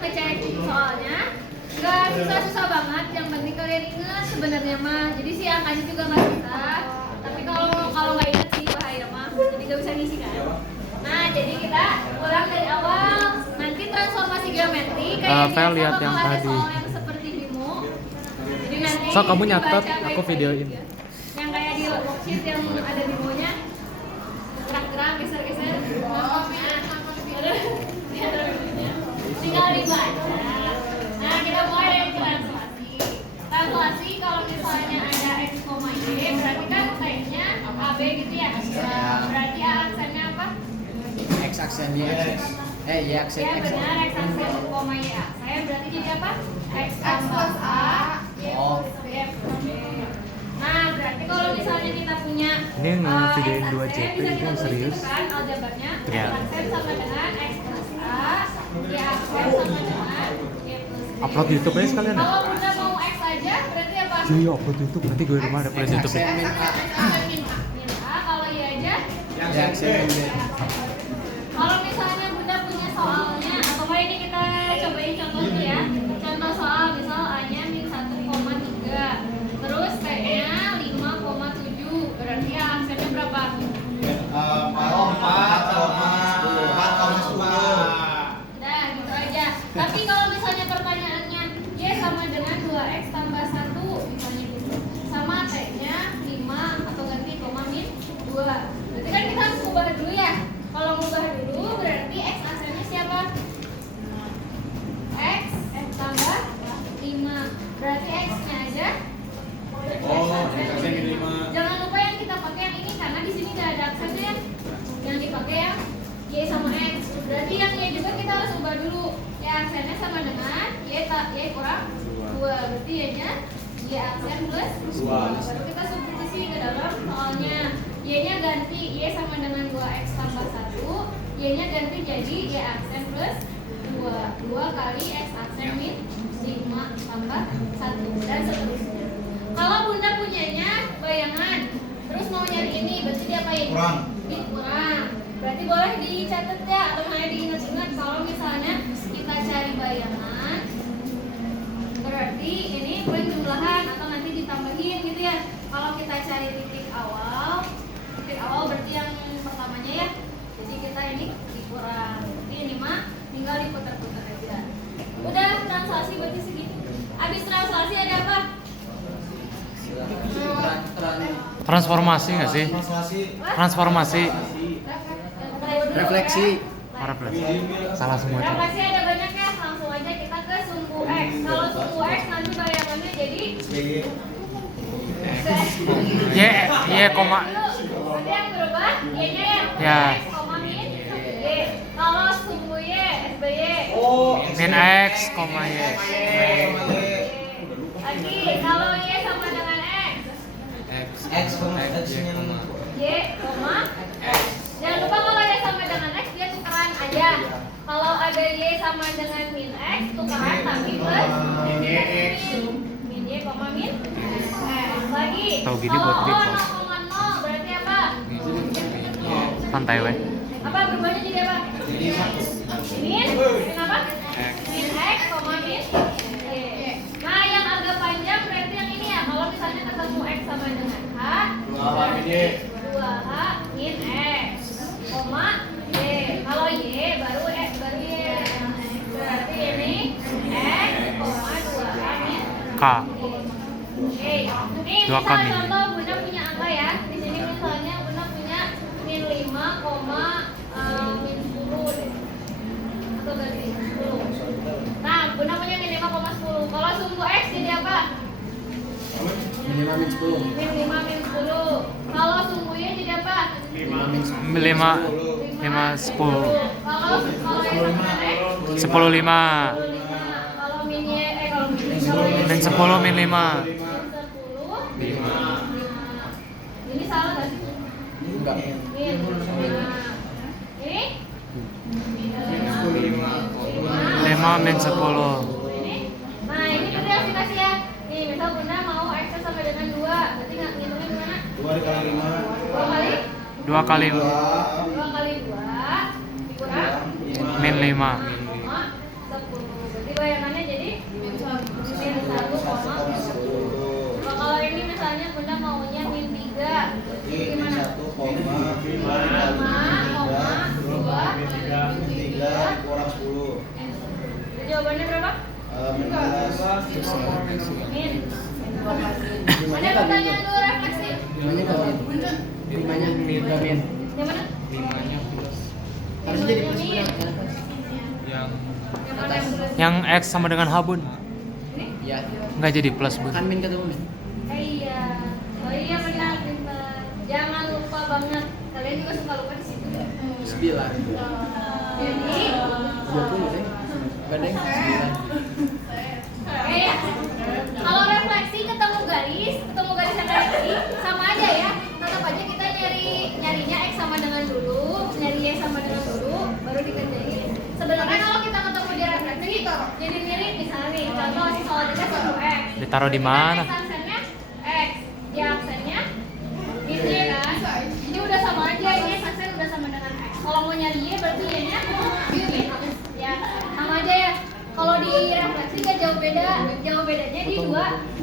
ngecek soalnya nggak susah-susah banget, yang penting kalian ingat sebenarnya mah. Jadi si angkanya juga nggak susah, tapi kalau nggak ingat sih bahaya mah, jadi nggak bisa ngisi kan. Nah jadi kita ulang dari awal, nanti transformasi geometri kayak biasa lihat bakal yang ada tadi. soal yang seperti BIMO. Jadi nanti So, kamu nyatet, dibaca aku baik-baik videoin. ya. Yang kayak di worksheet yang ada BIMO-nya, gerak-gerak, geser-geser. Tinggal dibaca. Nah, kita mulai dari translasi. Translasi kalau misalnya ada x, y, berarti kan kayaknya AB gitu ya. Berarti A aksennya apa? X aksen Y aksen. Y aksen Ya X. benar, x aksen, y aksen. Berarti jadi apa? X tambah A, Y plus B plus B. Nah, berarti kalau misalnya kita punya Ini ngevideoin X 2 aksen, JP, bisa ini kita tulis serius. gitu kan aljabarnya. Ya. X aksen sama dengan X plus A, Y aksen sama dengan Y plus B. Upload YouTube aja sekalian ya? Kalau udah mau X aja, berarti apa? Jadi upload YouTube, nanti gue di rumah ada playlist YouTube ya. X aksen min A, kalau Y aja Y aksen B. kalau misalnya Bunda punya soalnya, atau kayak ini kita cobain contohnya ya. Contoh soal, misal A-nya min 1,3, terus T-nya 5,7, berarti A aksennya berapa? 4,10. Udah, gitu aja. Tapi kalau misalnya pertanyaannya Y sama dengan 2X tambah 1, misalnya gitu. Sama T-nya 5 atau ganti koma min 2. Berarti kan kita harus ubah dulu ya. Kalau ngubah dulu berarti X aksennya siapa? X tambah 5. Berarti X-nya aja. X aksen min 5. Jangan lupa yang kita pakai yang ini karena di sini nggak ada aksennya. Yang dipakai yang Y sama X. Berarti yang Y juga kita harus ubah dulu. Ya aksennya sama dengan Y kurang 2. Berarti Y-nya Y aksen plus 2. Baru kita substitusi ke dalam soalnya. Y-nya ganti Y sama dengan 2X tambah 1. Y-nya ganti jadi Y aksen plus 2. 2 kali X aksen min 5 tambah 1 dan seterusnya. Kalau Bunda punyanya bayangan, terus mau nyari ini, berarti diapain? Kurang. Dikurang. Berarti boleh dicatat ya, atau hanya diingat-ingat. Kalau misalnya kita cari bayangan, berarti ini penjumlahan atau nanti ditambahin gitu ya. Kalau kita cari titik awal berarti yang pertamanya ya. Jadi kita ini dikurang. Jadi ini mah tinggal diputar-putar aja. Udah translasi berarti segitu. Habis translasi ada apa? Transformasi nggak sih? Transformasi. Refleksi. Refleksi. Salah semua itu. Refleksi ada banyak ya. Langsung aja kita ke sumbu X. Kalau sumbu X nanti bayangannya jadi Y koma. Berarti yang berubah Y-nya Ya. X, koma min Y. Kalau sumbu Y, SBY. Min X, koma Y. Lagi, kalau Y sama dengan X, X Y, koma X. Jangan lupa kalau Y sama dengan X, dia tukeran aja. Kalau ada Y sama dengan min X, tukeran tapi plus min Y, koma min X. Lagi, Tahu gini kalau buat O di post. 0,0 berarti apa? Santai weh. Apa berubahnya jadi apa? Min apa? Min X, koma min Y. Nah, yang agak panjang berarti yang ini ya. Kalau misalnya ketemu X sama dengan H, berarti 2H min X, koma Y. Kalau Y baru baru Y. Berarti ini X, koma 2H min K. Oke. Nih, 2K misal min. contoh Bunda punya angka ya. Di sini misalnya Bunda punya min 5, min 10 deh. Atau ganti 10. Nah, Bunda punya min 5,10. Kalau sumbu X jadi apa? Minimal min 10. Min 5, min 10. Kalau sumbu Y jadi apa? 5, 10. Kalau Y sama X? 10, 5. 10, 5. Kalau min Y, kalau min Min 10, min 5. min 10, 5. Ini salah nggak sih? Enggak. Min 5. Ini? Min 5. 5, min 10. Ini? Nah, ini juga yang dikasih ya. Nih, misal Bunda mau X sama dengan 2. Berarti nggak ngitungnya gimana? 2 dikali 5. 2 kali? 2 kali 2 kali 2 dikurang min 5. 5, 10. misalnya Bunda maunya min 3. Berarti Jadi min gimana? 1, 5 5, 2, min 3 kurang 10. Jadi jawabannya berapa? Min 12. Min. Limanya Ada nggak pertanyaan min? dulu refleksi. Limanya nggak min? Limanya nggak min? Yang mana? Harus jadi plus Min. berapa? Yang mana yang plus? Yang X sama dengan H bun. Ini? Ya. Nggak jadi plus bun. Kan min ketemu min. Iya. Oh iya benar, pintar. Jangan lupa banget. Kalian juga suka lupa di situ. 9. Jadi, 20 deh. Gadeng 9. ya. Kalau refleksi ketemu garis yang refleksi sama aja ya. Tetap aja kita nyarinya X sama dengan dulu, nyari Y sama dengan dulu, baru dikerjain. Sebenarnya kalau kita ketemu di refleksi, jadi mirip misalnya nih, contoh si soalnya 1X. Ditaruh di mana? X aksennya X, Y aksennya ini kan. Jadi udah sama aja, ini X aksen udah sama dengan X. Kalau mau nyari Y berarti Y-nya ini. Ya, sama aja ya. Kalau di refleksi kan jauh bedanya di 2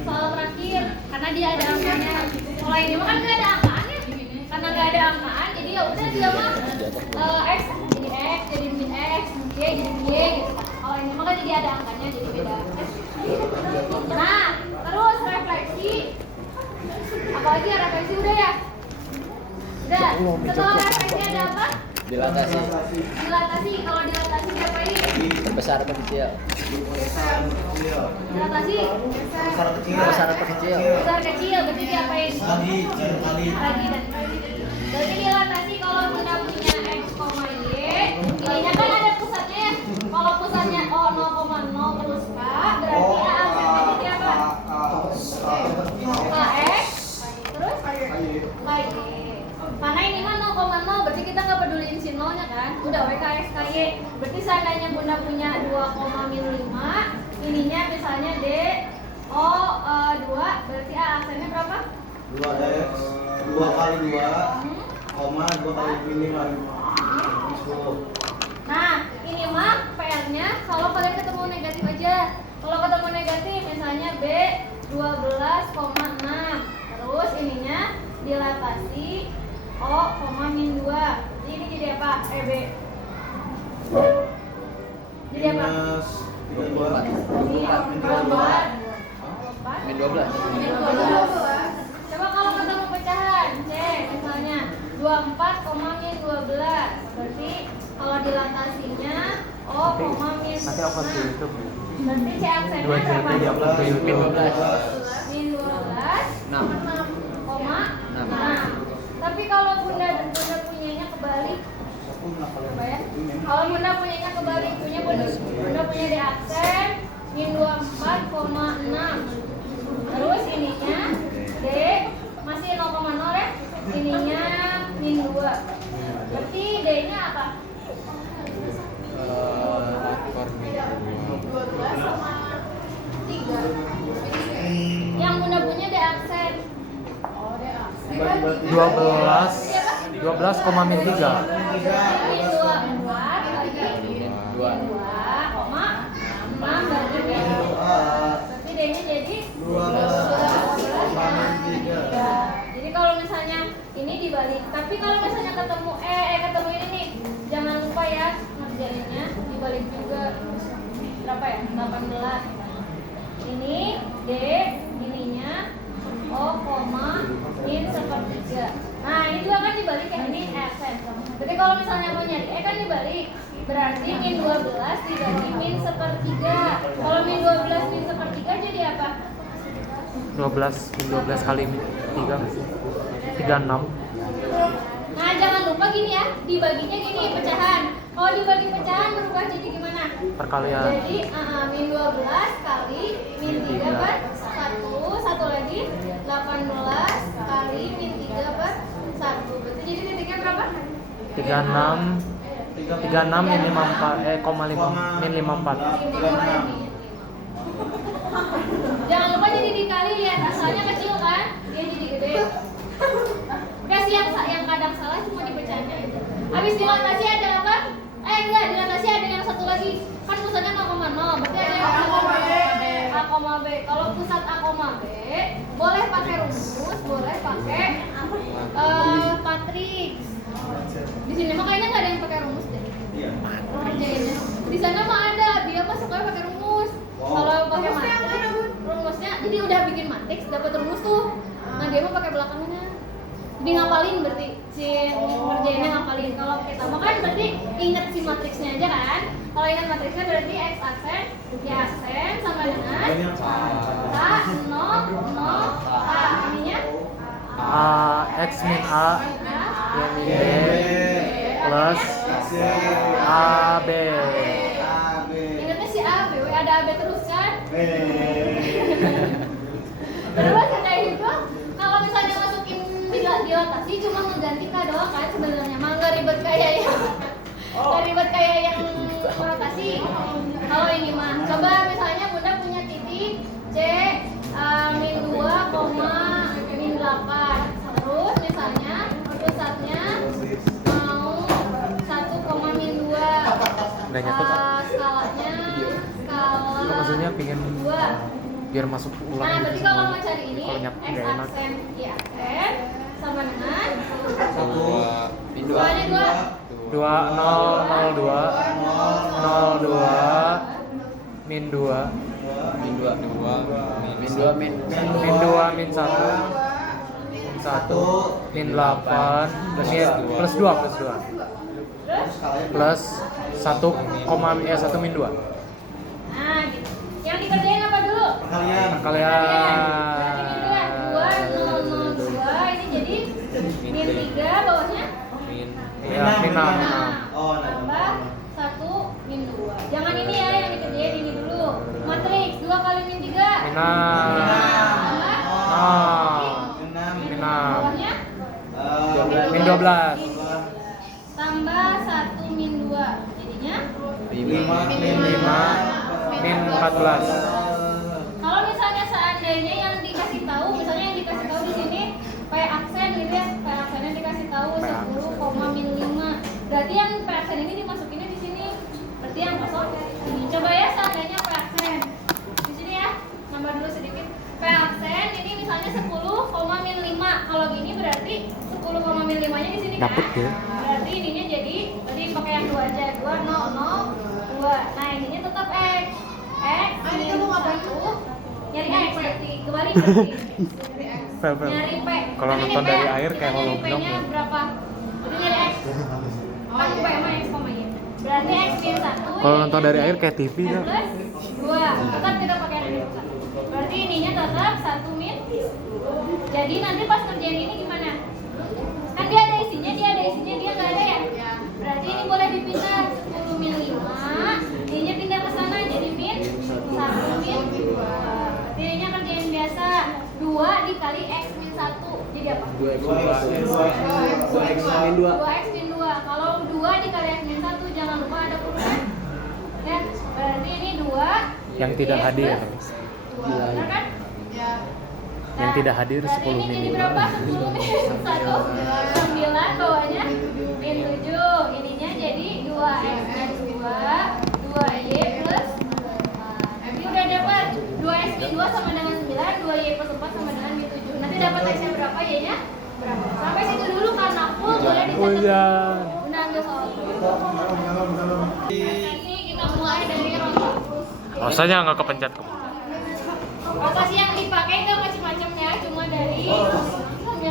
soal terakhir karena dia ada angkanya. Kalau ini mah kan nggak ada angkaannya, karena nggak ada angkaan jadi ya udah dia mah X jadi X jadi min X, Y jadi Y gitu. Kalau ini mah kan jadi ada angkanya jadi beda. Nah terus refleksi apa lagi ya, refleksi udah ya. Udah, setelah refleksi ada apa? Dilatasi. Dilatasi. Kalau dilatasi diapain? Terbesar atau kecil? Dilatasi Besar kecil. Besar atau kecil? besar kecil berarti diapain? Lagi, cari kali. Lagi dan kali. Berarti dilatasi kalau kita punya X, Y, ininya kan ada pusatnya ya. Kalau pusatnya O 0,0 terus K, berarti A aksennya jadi apa? KX terus KY. Karena ini mah 0,0 berarti kita nggak peduliin si nolnya kan, udah WKX KY. Berarti seandainya Bunda punya 2,5, ininya misalnya D O 2, berarti A aksennya berapa? 2X, 2 kali 2, koma 2 kali min 5. Nah, ini mah PR-nya kalau kalian ketemu negatif aja. Kalau ketemu negatif misalnya B 12,6. Terus ininya dilatasi O, min 2. Jadi ini jadi apa? B. Jadi apa? Minus 32. Min 4. Min 12. Min 12. Coba kalau ketemu pecahan C misalnya 24, min 12. Berarti kalau dilatasinya O, min 6. Nanti aku di YouTube. Berarti C aksennya 2 JP berapa? diupload ke Min YouTube. 12. Min 12, 6. koma 6. Tapi kalau Bunda punyanya kebalik, apa ya? Kalau Bunda punyanya kebalik, Bunda punya di aksen min 24,6. Terus ininya D masih 0,0 ya? Ininya min 2. Berarti D-nya apa? 12 sama 3. Yang Bunda punya di aksen 12 koma min 3. min 24 lagi 2. 2,6 berarti min 2. Berarti D-nya jadi 12,3. Jadi kalau misalnya ini dibalik, tapi kalau misalnya ketemu ketemu ini nih, jangan lupa ya ngerjainnya dibalik juga. Berapa ya? 18. Ini D, ininya O, min 1/3. Nah ini juga kan dibalik ya, ini aksen. Jadi kalau misalnya mau nyari kan dibalik. Berarti min 12 dibagi min 1/3. Kalau min 12 min 1/3 jadi apa? 12 kali 3 masih 36. Nah jangan lupa gini ya, dibaginya gini pecahan. Kalau dibagi pecahan berubah jadi gimana? Perkalian. Jadi min 12 kali min 3 per 1 lagi 18 kali min 3 per 1. Berarti jadi titiknya berapa? 36 min 54 koma 5 min 54. Jangan lupa jadi dikali ya, asalnya kecil kan, dia jadi gede. Udah sih yang kadang salah cuma dipecahnya aja. Habis dilatasi ada apa? Enggak, dilatasi ada yang satu lagi. Kan pusatnya 0,0, berarti ada yang A, B. Kalau pusat A, B boleh pakai rumus matriks. Di sini makanya nggak ada yang pakai rumus deh. Iya. Ngerjainnya. Di sana mah ada, dia mah suka pakai rumus. Kalau pakai matriks, rumusnya jadi udah bikin matriks dapat rumus tuh. Nah dia mah pakai belakangnya. Jadi ngapalin berarti si ngerjainnya ngapalin. Kalau kita mah kan berarti inget si matriksnya aja kan. Kalau ingat matriksnya berarti x aksen, y aksen sama dengan Ini yang a, 0, 0, a. Ininya X min A Y min B plus AB. ingatnya si A, B, ada A, B terus kan? Terus kayak gitu, kalau misalnya masukin dilatasi cuma ngeganti K doang kan sebenarnya mah nggak ribet kayak yang rotasi. Kalau ini mah coba misalnya Bunda punya titik C min 2, min 8. Terus misalnya pusatnya mau 1, min 2. Udah nyetop. Skalanya Lu maksudnya pingin 2. biar masuk ulang Nah, berarti kalau mau cari ini Kalau nyap x nggak enak. aksen y aksen sama dengan Min 2. soalnya 2 0 0 2 0 2 min 2 Min 2 min 2 min min 2 min 1 min 8 plus 2 plus 1 min 2. nah gitu. Yang dikerjain apa dulu? Kalian. Kalian Berarti 2 0 0 2 ini jadi min 3 bawahnya ya min 6 Oh, nah. tambah 1 min 2. Jangan ini ya yang dikerjain ini dulu. Matriks 2 kali min 3 min 6 min 6 bawahnya min 12 tambah 1 min 2 jadinya 5 min 5 min 14. kalau misalnya seandainya yang dikasih tahu misalnya yang dikasih tahu di sini P aksen gitu ya, P aksennya dikasih tahu 10, min 5. Berarti yang P aksen ini dimasukinnya di sini. Berarti yang kosong ini. Coba ya seandainya P aksen di sini ya, nambah dulu sedikit. P aksen ini misalnya 10, min 5. Kalau gini berarti 10, min 5-nya di sini kan. Dapet ya. Berarti ininya jadi berarti pakai yang 2 aja. 2 0 0 2. Nah, ininya tetap X. X min 1 nyari X berarti kembali berarti. Fel. Nyari P. Kalau Kan ini nonton P dari ya? akhir Kita kayak nyari hologram P-nya ya. berapa? Berarti nyari X. Kan P sama X koma Y. Berarti X min 1. Kalau nonton dari akhir kayak TV kan. Plus 2. Tetap tidak pakai yang pusat. Berarti ininya tetap 1 min. Jadi nanti pas ngerjain ini gimana? Kan dia ada isinya, dia nggak ada ya? Berarti ini boleh dipindah 10 min 5. Ininya pindah ke sana jadi min 1 min 2. Berarti ininya kerjain biasa 2 dikali X min 1. Jadi apa? 2x min 2. 2x min 2. Kalau 2 dikali X min 1 jangan lupa ada kurusan. Ya, berarti ini 2 Yang tidak hadir. 2. Benar kan? Yang tidak hadir berarti 10 ini min jadi 2. berapa? 10 min 1 9 bawahnya min 7. Ininya jadi 2x plus 2 2y plus 4. Ini udah dapat 2x min 2 sama dengan 9, 2y plus 4 sama dengan min 7. Nanti dapat x-nya berapa, y-nya berapa. Sampai situ dulu karena full boleh dicatat. Hujan. Bunda ambil soal. Nanti kita mulai dari rontok. Rasanya nggak kepencet. Rotasi yang dipakai itu macam-macamnya, cuma dari 90,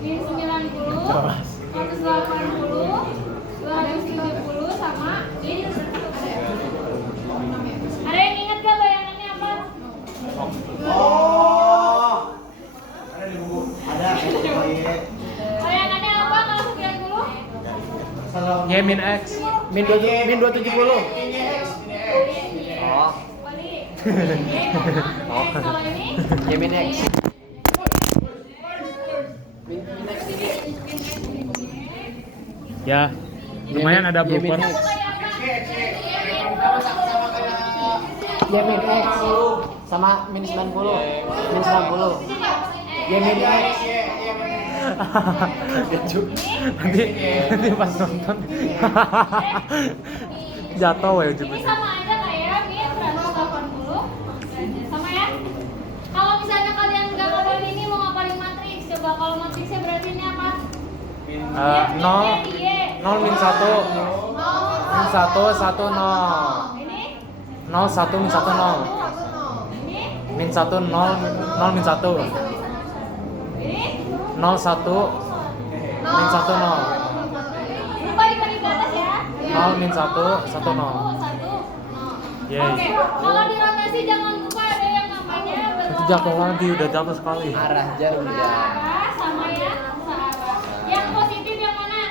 min 90, 180, 270 sama min 100. Ada yang ingat gak bayangannya apa? Oh. Ada di buku. Ada. Bayangannya apa kalau 90? Y min X min 270. Oh. Balik. X kalau ini? Y min X. Ya, lumayan ada Y min blooper. X. Y Y min X sama min 90. Min 90. Y min X. nanti pas nonton jatuh ya Ini ujung-ujung. sama aja kayak min 180. Sama ya? Kalau misalnya kalian nggak ngapalin ini mau ngapalin matriks, coba kalau matriksnya berarti ini apa? nol, nol min 1, min 1, 1, 0. Ini 0, 1, min 1, 0. ini Min 1, 0, 0 min 1. ini 0, 1, min 1, 0. lupa dibagi ke atas ya. 0 min 1, 1, 0. Yeay. Oke, kalau dirotasi jangan lupa ada yang namanya Itu jatuh lagi, udah jatuh sekali. Arah jarum ya. Searah sama ya searah. Yang positif yang mana?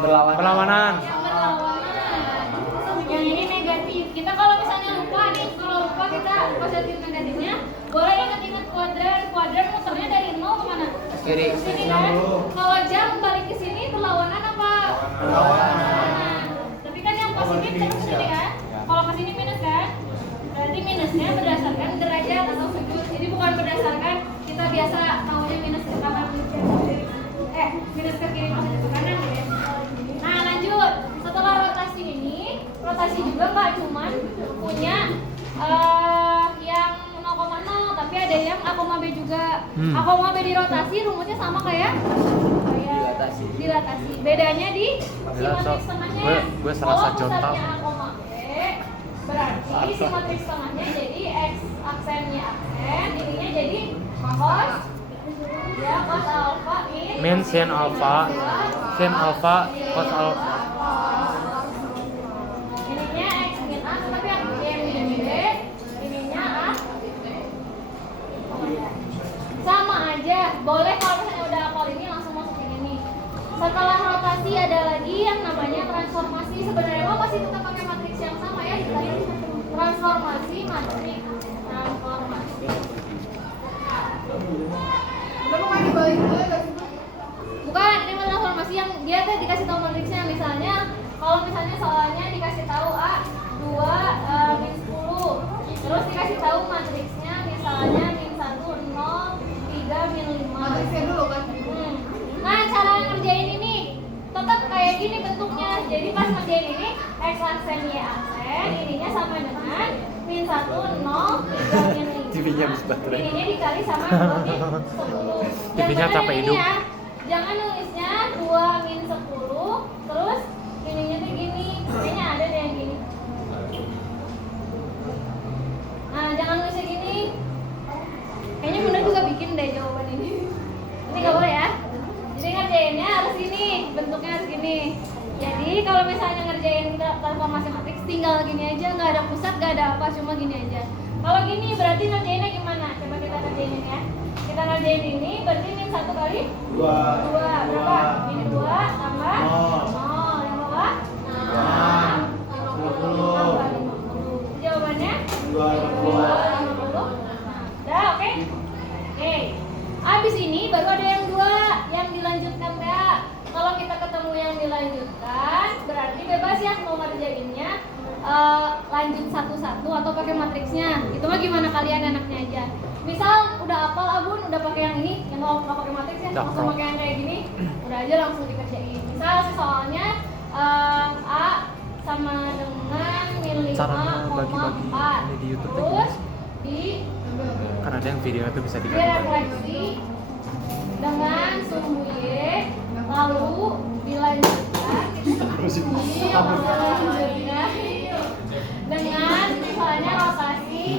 Berlawanan. Perlawanan. Yang berlawanan. Yang ini negatif. Kita kalau misalnya lupa nih, kalau lupa kita positif negatifnya, boleh ingat-ingat kuadran. Kuadran muternya dari 0 ke mana? Kiri. Ke sini kan? Kalau jam balik ke sini berlawanan apa? Berlawanan. Tapi kan yang positif terus ke sini kan? Kalau ke sini minus kan? Berarti minusnya berdasarkan derajat atau sudut. Jadi bukan berdasarkan kita biasa tahunya minus ke kanan, minus ke kiri, minus ke kanan gitu ya. Nah lanjut, setelah rotasi ini, rotasi juga nggak cuman punya yang 0,0, tapi ada yang A, B juga. A, B dirotasi rumusnya sama kayak dilatasi. Bedanya di simetrik setengahnya. Gue serasa Kalau jontal. pusatnya A, B, berarti simetrik setengahnya jadi X aksennya aksen, ininya jadi cos. Ya, cos alpha Min sin alpha, cos alpha. Ininya X min A, tapi yang min B, ininya A. Sama aja, boleh kalau misalnya udah hafal ini langsung masukin ini. Setelah rotasi ada lagi yang namanya transformasi. Sebenarnya lo masih tetap pakai matriks yang sama ya, tadi transformasi matriks. Transformasi. Udah mau dibalik dulu ya? Bukan, ini transformasi yang dia tuh dikasih tahu matriksnya. Misalnya, kalau misalnya soalnya dikasih tahu A 2 min 10, terus dikasih tahu matriksnya misalnya min 1 0 3 min 5. Matriksnya dulu kan? Nah, cara ngerjain ini tetap kayak gini bentuknya. Jadi pas ngerjain ini X aksen Y aksen, ininya sama dengan min 1 0 3 min 5. TV-nya habis baterai. Ininya dikali sama 2 min 10. TV-nya capek hidup. Ya, jangan nulisnya 2 min 10, terus ininya tuh gini. Kayaknya ada deh yang gini. Nah, jangan nulisnya gini. Kayaknya Bunda juga bikin deh jawaban ini. Ini nggak boleh ya. Jadi ngerjainnya harus gini, bentuknya harus gini. Jadi kalau misalnya ngerjain transformasi matriks tinggal gini aja, nggak ada pusat, nggak ada apa, cuma gini aja. Kalau gini berarti ngerjainnya gimana? Coba kita ngerjain ini ya. Kita ngerjain ini berarti min 1 kali 2 berapa? Min 2 tambah 0. Yang bawah 6 tambah 50. Jawabannya 250. Udah oke? Oke. Abis ini baru ada yang 2 yang dilanjutkan dah. Kalau kita ketemu yang dilanjutkan, berarti bebas ya mau ngerjainnya lanjut satu-satu atau pakai matriksnya. Itu mah gimana kalian enaknya aja. Misal udah hafal Abun, udah pakai yang ini, yang nggak pakai matriks ya, langsung pakai yang kayak gini, udah aja langsung dikerjain. Misal soalnya A sama dengan min 5,4. bagi-bagi ini di YouTube tuh Terus di kan ada yang videonya tuh bisa dibagi-bagi. direfleksi dengan sumbu Y, lalu dilanjutkan dengan misalnya rotasi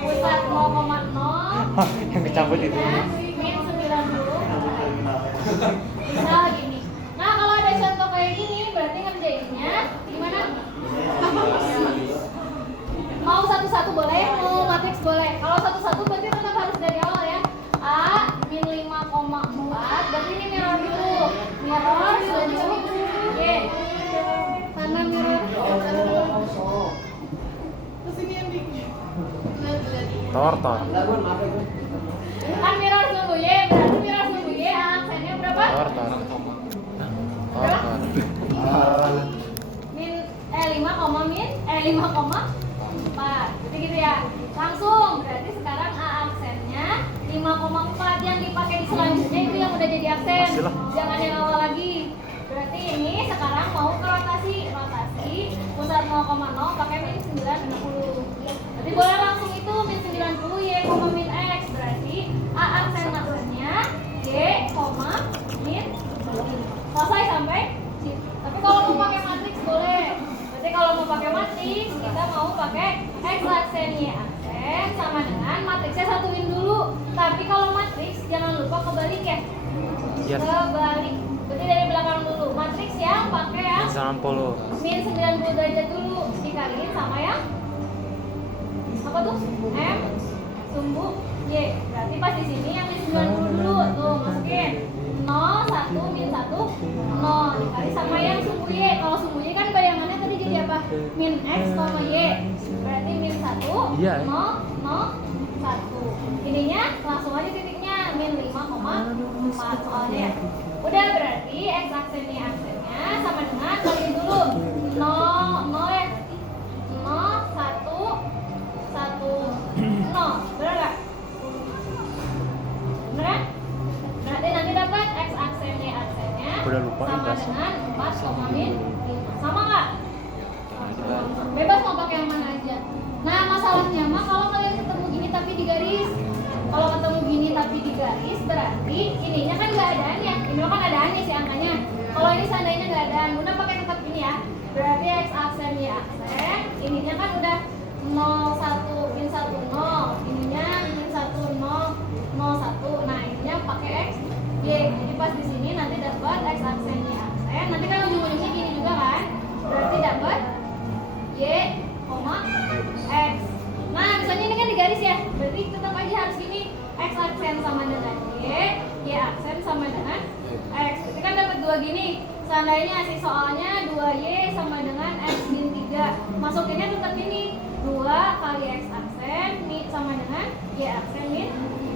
pusat 0,0 Yang kecabut itu. min 90. Misal gini. Nah, kalau ada contoh kayak gini berarti ngerjainnya gimana? Mau satu-satu boleh, mau matriks boleh. Kalau satu-satu berarti tetap harus dari awal ya. A min 5,4, berarti ini mirror dulu. Mirror sumbu Y. Mana mirror? Terus ini yang bikin. Tor. Kan mirror sumbu Y, berarti mirror sumbu Y aksennya berapa? Tor. Min 5,4. Jadi gitu ya. Langsung berarti sekarang A aksennya 5,4, yang dipakai di selanjutnya itu yang udah jadi aksen. Masih lah. Jangan yang awal lagi. Berarti ini sekarang mau ke rotasi pusat 0,0 pakai min 90. Jadi boleh langsung itu min 90 Y, min X. Berarti A aksen maksudnya Y, min 5. kamu pakai X aksen Y aksen sama dengan matriksnya satuin dulu. Tapi kalau matriks jangan lupa kebalik ya. Yes. Kebalik. Berarti dari belakang dulu. Matriks yang pakai yang Min 90. min 90 derajat dulu dikaliin sama yang apa tuh? M sumbu Y. Berarti pas di sini yang min 90 dulu tuh masukin 0 1 min 1 0 dikali sama yang sumbu Y. Kalau sumbu Y kan bayangannya tadi jadi apa? Min X, Y. Berarti min 1 Iya. 0 0 1. Ininya langsung aja titiknya min 5,4 soalnya ya. Udah berarti X aksen Y aksennya sama dengan kaliin dulu 0 0 ya. 0 1 1 0. Benar enggak? Benar kan? Berarti nanti dapat X aksen Y aksennya Udah lupa sama inversi. dengan 4, min 5. Sama nggak? Bebas mau pakai yang mana aja. Nah masalahnya mah kalau kalian ketemu gini tapi di garis. Kalau ketemu gini tapi di garis berarti ininya kan nggak adaannya. Ini kan adaannya sih angkanya. Kalau ini seandainya nggak adaan, Bunda pakai tetap ini ya. Berarti X aksen Y aksen. Ininya kan udah 0 1 min 1 0. Ininya min 1 0 0 1. Nah ininya pakai X Y. Jadi pas di sini nanti dapat X aksen Y aksen. Nanti kan ujung-ujungnya gini juga kan. Berarti dapat Y, X. Nah, misalnya ini kan di garis ya. Berarti tetap aja harus gini. X aksen sama dengan Y aksen sama dengan X. Berarti kan dapat 2 gini. Seandainya sih soalnya 2Y sama dengan X min 3. Masukinnya tetap ini. 2 kali X aksen sama dengan Y aksen min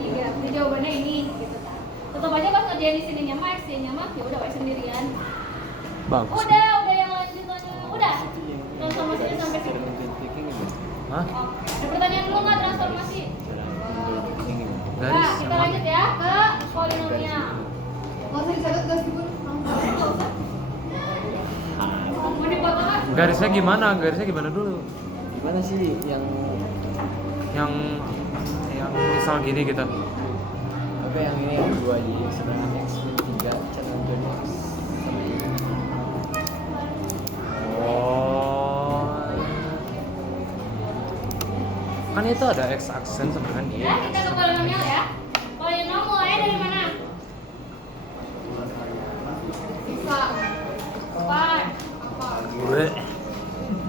3. Jadi jawabannya ini gitu kan. Tetap aja pas ngerjain di sininya mah X-nya mah ya udah pakai sendirian. Bagus. Udah yang lanjutannya. Udah. Transformasinya sampai sini. Hah? Oh, ada pertanyaan dulu nggak transformasi? Garis Nah, yang kita mana? lanjut ya ke polinomial. Nggak usah dicatat gas dulu. Nggak usah. Mau dipotong kan? Garisnya gimana? Garisnya gimana dulu? Gimana sih Yang misal gini gitu. apa yang ini yang 2Y sama dengan X min 3 catatan X sama ini. Oh. Kan itu ada X aksen sama dengan Y. Ya, kita ke polinomial ya. Polinomial mulai dari mana? Sisa. 4. Gue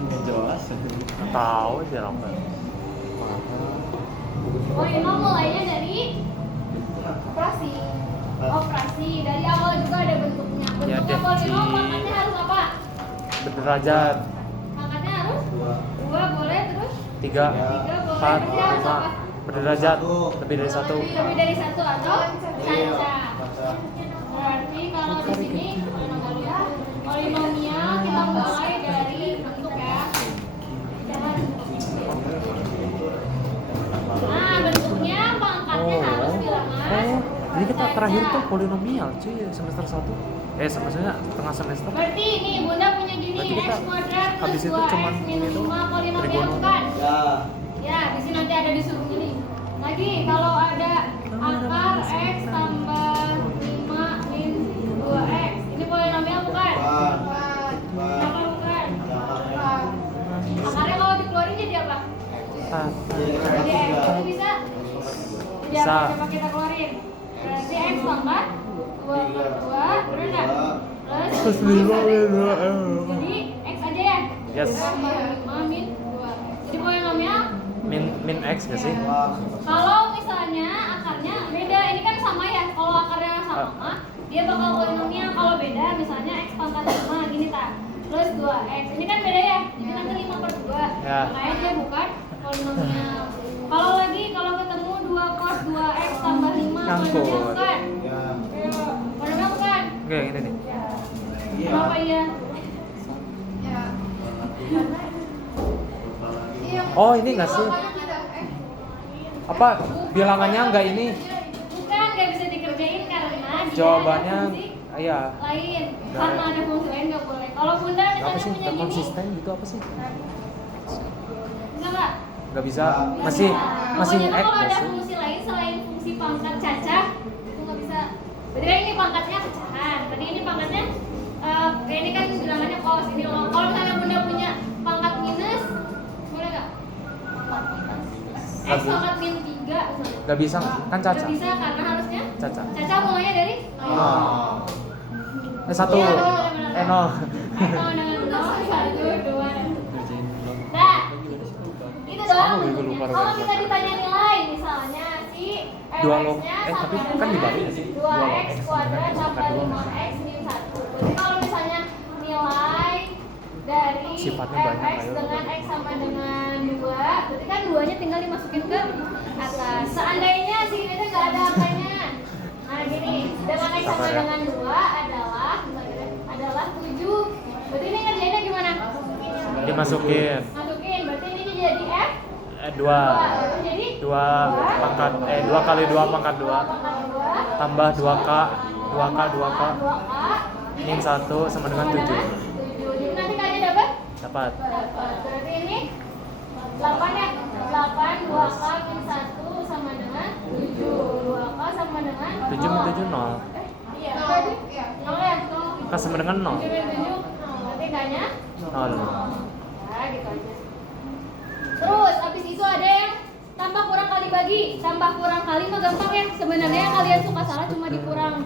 Nggak jelas. tahu aja apa. Polinomial mulainya dari operasi. Operasi dari awal juga ada bentuknya. Ya, Bentuknya deh, polinomial Ci. pangkatnya harus apa? Berderajat. Pangkatnya harus 2 boleh terus 3 3 boleh 4 berarti harus 5 apa? berderajat lebih dari 1. Lebih dari 1 atau caca. Berarti kalau di sini polinomial kita mulai dari bentuk ya. Nah, bentuknya pangkatnya harus bilangan. Jadi kita caca. terakhir tuh polinomial cuy semester 1. Semesternya tengah semester. Berarti ini Bunda punya gini Berarti kita X kuadrat plus habis itu 2X cuman min itu 5 polinomial trigono. bukan? Ya. Ya, di sini nanti ada disuruh gini. Lagi kalau ada akar X tambah 5 min 2X. Ini polinomial bukan? Akar bukan? Akarnya kalau dikeluarin jadi apa? Jadi X itu bisa? Jadi Bisa. apa? Coba kita keluarin. Berarti X tambah 2 per 2 bener nggak? Plus 5 min 2X. Jadi X aja ya? Yes. Tambah 5 min 2. Jadi polinomial Min X gak sih? kalau misalnya akarnya beda, ini kan sama ya. Kalau akarnya sama, dia bakal polinomial. Kalau beda, misalnya X pangkat 5 gini tak, plus 2X. Ini kan beda ya. Jadi nanti 5 per 2. Ya. Makanya dia bukan polinomial. Kalau ketemu 2 cos 2X tambah 5 Nyangkut. polinomial bukan? Ya. Polinomial bukan? Oke, ini nih. Kenapa iya? Ya. Iya. Oh, ini nggak sih? Makanya kita, Apa bilangannya nggak ini? Bukan, nggak bisa dikerjain karena dia Jawabannya ada fungsi iya. lain. Nggak. Karena ada fungsi lain nggak boleh. Kalau Bunda Apa misalnya sih? punya Nggak gini, konsisten gitu apa sih? bisa nggak? Nggak bisa. Masih Pokoknya X kalau nggak ada sih? fungsi lain selain fungsi pangkat cacah itu nggak bisa. Berarti kan ini pangkatnya pecahan. Tadi ini pangkatnya kayak ini kan bilangannya cos, ini loh. Kalau misalnya Bunda punya pangkat minus, boleh nggak? X pangkat min 3 Gak bisa kan Caca. Gak bisa karena harusnya Caca. Caca mulainya dari Oh. 1. Iya, benar-benar. 0. Sama dengan 0, 1, 2. Nah, itu doang Sama, gue lupa bentuknya. lagi. Kalau kita ditanya nilai, misalnya si Dua lo- fx-nya tapi sama kan dengan dibalik nggak sih? 2x 2x kuadrat tambah 5x min 1. Berarti kalau misalnya nilai dari Sifatnya banyak, fx ayo. dengan x sama dengan 2, berarti kan 2-nya tinggal dimasukin ke atas. Seandainya si ini tuh nggak ada angkanya. Nah gini, dengan x sama Sabar ya. dengan 2 adalah 7. Berarti ini ngerjainnya gimana? Dimasukin Masukin, berarti ini jadi f 2 Berarti jadi 2 pangkat 2 kali 2 pangkat 2 tambah 2k 2k 2k min 1 sama dengan 7. Jadi nanti kalian dapat? Dapat. Berarti ini 8 ya? 8 2k min 1 sama dengan 7. 2k sama dengan 7 min 7 0. Iya. Iya. 0 ya? Kan sama dengan 0. 7 min 7. Berarti kayaknya 0. Nah, gitu aja. Terus habis itu ada yang tambah kurang kali bagi. Tambah kurang kali mah gampang ya. Sebenarnya yang kalian suka salah cuma dikurang.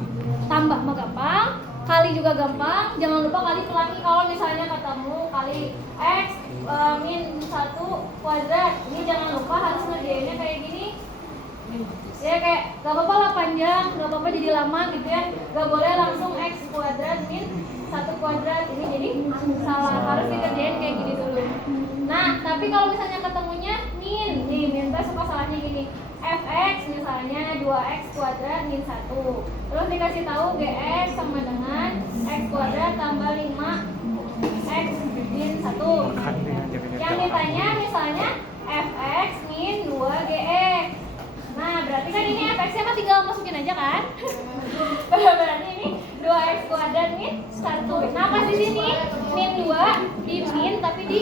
Tambah mah gampang, kali juga gampang. Jangan lupa kali pelangi kalau misalnya ketemu kali x min 1 kuadrat. Ini jangan lupa harus ngerjainnya kayak gini. Ya kayak gak apa-apa lah panjang, gak apa-apa jadi lama gitu ya. Gak boleh langsung x kuadrat min 1 kuadrat. Ini jadi salah, harus dikerjain kayak gini dulu. Nah, tapi kalau misalnya ketemunya min, nih min tuh suka salahnya gini. Fx misalnya 2x kuadrat min 1. Terus dikasih tahu gx sama dengan x kuadrat tambah 5x min 1. Yang ditanya misalnya fx min 2gx. Nah, berarti kan ini fx-nya mah tinggal masukin aja kan? Berarti ini 2x kuadrat min 1. Nah, pas di sini min 2 di min tapi di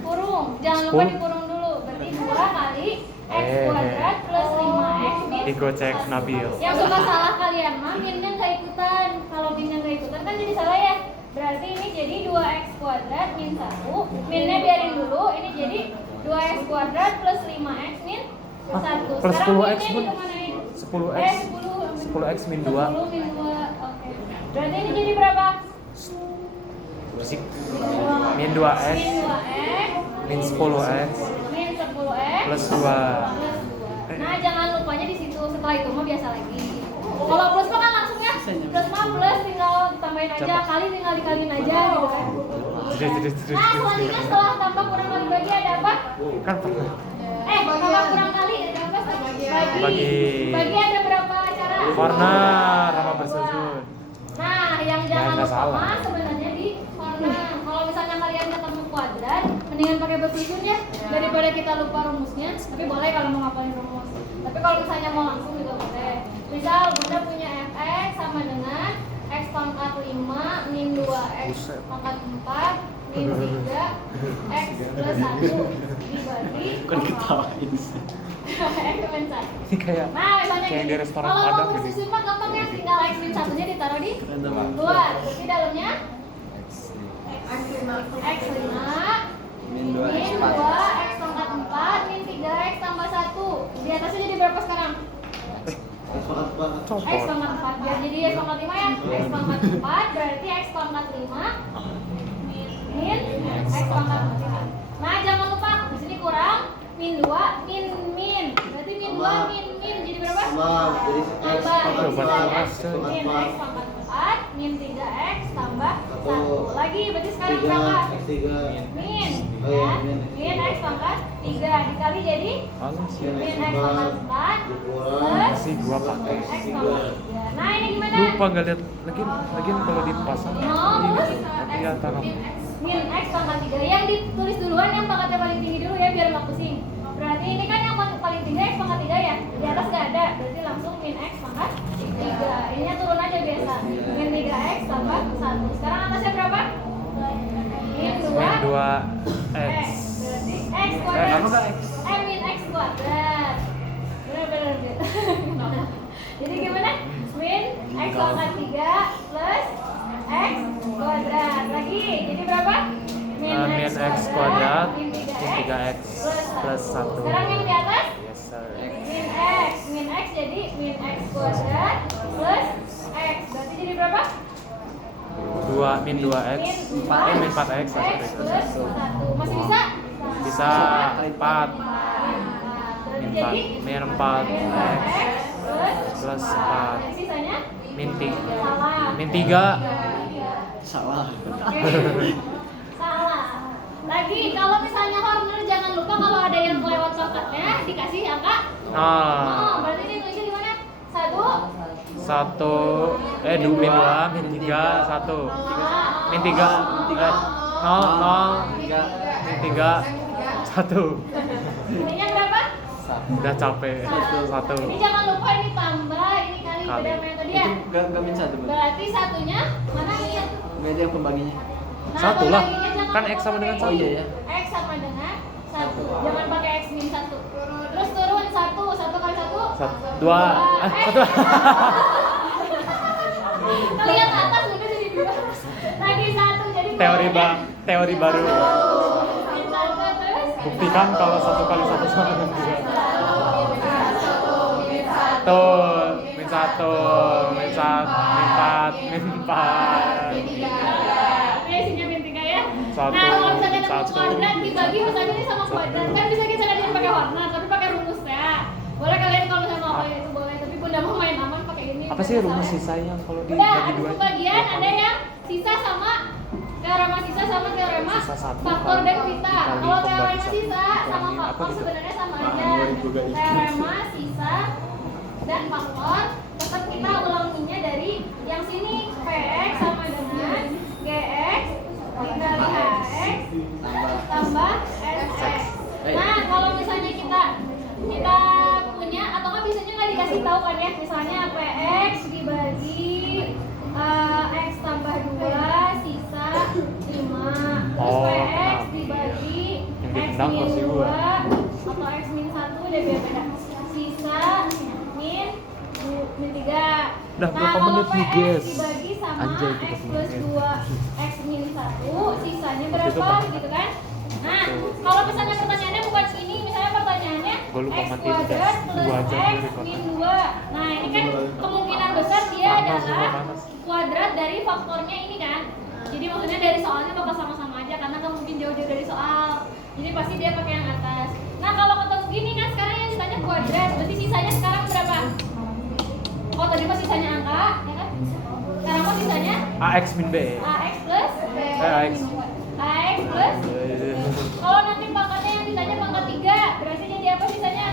kurung. Jangan lupa dikurung dulu. Berarti 2 kali x kuadrat plus 5x min Digocek Nabil. Yang suka salah kalian mah minnya nggak ikutan. Kalau minnya nggak ikutan kan jadi salah ya. Berarti ini jadi 2x kuadrat min 1. Minnya biarin dulu. Ini jadi 2x kuadrat plus 5x min 1. Plus Sekarang 10x minnya pun dikemanain? 10x 10x min 2. 10 min 2. Oke. Berarti ini jadi berapa? Bersih. Min 2x Min 2x min 10x min 10x plus 2. plus 2. Nah, jangan lupanya di situ. Setelah itu mah biasa lagi. Kalau plus mah kan langsung ya. Plus mah plus tinggal tambahin aja, kali tinggal dikaliin aja gitu kan. Nah, selanjutnya setelah tambah kurang kali bagi ada apa? Kan pernah. Tambah kurang kali ada apa? Bagi. Bagi ada berapa cara? Corner sama bersujud. Nah, yang jangan nggak lupa salah. mah sebenarnya di corner. Kalau misalnya kalian ketemu kuadrat, mendingan pakai bersusun ya daripada kita lupa rumusnya. Tapi boleh kalau mau ngapalin rumus. Tapi kalau misalnya mau langsung juga boleh. Misal Bunda punya fx sama dengan x pangkat 5 min 2x pangkat 4 min 3 x plus 1 dibagi Bukan ketawain sih. x min 1. Ini kayak Nah, misalnya kayak gini, di restoran kalau Padang mau gitu. bersusun mah gampang ya, tinggal x min 1-nya ditaruh di luar. Berarti dalamnya x 5 Min min 2 x 2 x pangkat 4 min 3x tambah 1. Di atasnya jadi berapa sekarang? X pangkat 4. X pangkat 4. Biar jadi x pangkat 5 ya. X pangkat 4 berarti x pangkat 5 min x pangkat 4. Nah, jangan lupa di sini kurang min 2 min. Berarti min 2 min jadi berapa? Sama jadi x Tambah pangkat Tambah 4. min x pangkat 4 min 3x tambah 1 lagi, berarti sekarang 3 berapa? x 3. Min Oh iya, ya, min. min x pangkat 3 dikali jadi Alah sih. min x pangkat 4 plus Masih gua pakai. x pangkat 3. Nah, ini gimana? Lupa nggak lihat lagi kalau dipasang ini gitu. Tapi ya tanam. Min x pangkat 3 yang ditulis duluan yang pangkatnya paling tinggi dulu ya biar nggak pusing. Berarti ini kan yang paling tinggi x pangkat 3 ya. Di atas nggak ada, berarti langsung min x pangkat 3. Ininya turun aja biasa. Min 3x tambah 1. Sekarang atasnya berapa? Min 2 Min 2 x. x. Berarti x kuadrat. Kamu nggak x? Min x kuadrat. Bener. Jadi gimana? Min x pangkat 3 plus x kuadrat. Lagi, jadi berapa? Min x kuadrat min 3x plus 1. Sekarang yang di atas Yes sir. Min X jadi min X kuadrat plus X. Berarti jadi berapa? 2 min 2x. Min 4x. X plus 1. Masih bisa? Bisa 4. Berarti Min jadi 4. Min 4x X plus 4. Yang sisanya? Min 3. Salah. Min 3. Salah. Salah. Lagi kalau misalnya corner jangan lupa kalau ada yang kelewat shortcutnya dikasih angka. Nah. Berarti ini tulisnya di mana? 1 min 2 min 3 1. Min 3 0 min 3 1. Ininya berapa? Udah capek. 1. Ini jangan lupa ini tambah ini kali Kali. beda sama yang tadi ya. Gak min 1 Berarti satunya mana ini? Berarti yang pembaginya. Nah, Satu lah. pembaginya jangan Kan lupa X sama dengan pakai Oh iya ya. X sama dengan 1. Jangan pakai X min 1. Terus turun 1 kali 1. 2. 1. Kalau yang atas udah jadi 2. Lagi 1 jadi Teori baru. Min 1 terus. Buktikan kalau 1 kali 1 sama dengan 2. Tuh, min 1, min 4, min 4. Ini isinya min 3 ya. Satu, Nah, kalau misalnya min ketemu 1. kuadrat dibagi misalnya ini sama kuadrat kan bisa kita gantiin pakai warna tapi pakai rumus ya. Boleh kalian kalau misalnya mau pakai itu boleh, tapi Bunda mau main aman pakai ini. Apa sih rumus Misalnya. sisanya kalau Udah, dibagi ada 2? pembagian ada yang sisa sama teorema sisa sama teorema Sisa satu faktor kali- dan vita. dikali Kalau pembagi teorema satu. sisa sama Kurangin apa faktor gitu? sebenarnya sama aja. Teorema sisa dan faktor tetap kita ulanginya dari yang sini Px sama dengan Gx dikali Hx tambah Sx. Nah, kalau misalnya kita punya atau kan biasanya nggak dikasih tahu kan ya, misalnya Px dibagi X tambah 2 sisa 5 terus Oh, Px kenapa? dibagi Yang X ditendang min kursi 2 gua. atau X min 1 udah beda sisa min 3. Udah Nah, berapa kalau menit nih, Px guys? dibagi sama Anjay, X 30 plus menit. 2 X min 1 sisanya Itu berapa apa? gitu kan. Nah, kalau misalnya pertanyaannya bukan ini, misalnya pertanyaannya Gua lupa X matiin kuadrat gas. plus 2 jam X dari min 2. Nah, ini kan kemungkinan besar dia Panas, adalah panas. kuadrat dari faktornya ini kan. Jadi maksudnya dari soalnya bakal sama-sama aja karena nggak mungkin jauh-jauh dari soal. Jadi pasti dia pakai yang atas. Nah, kalau ketemu gini kan sekarang yang ditanya kuadrat, berarti sisanya sekarang berapa? Oh, tadi pas sisanya angka, ya kan? Sekarang pas sisanya AX min B. AX plus AX. AX plus. Kalau nanti pangkatnya yang ditanya pangkat 3, berarti jadi apa sisanya?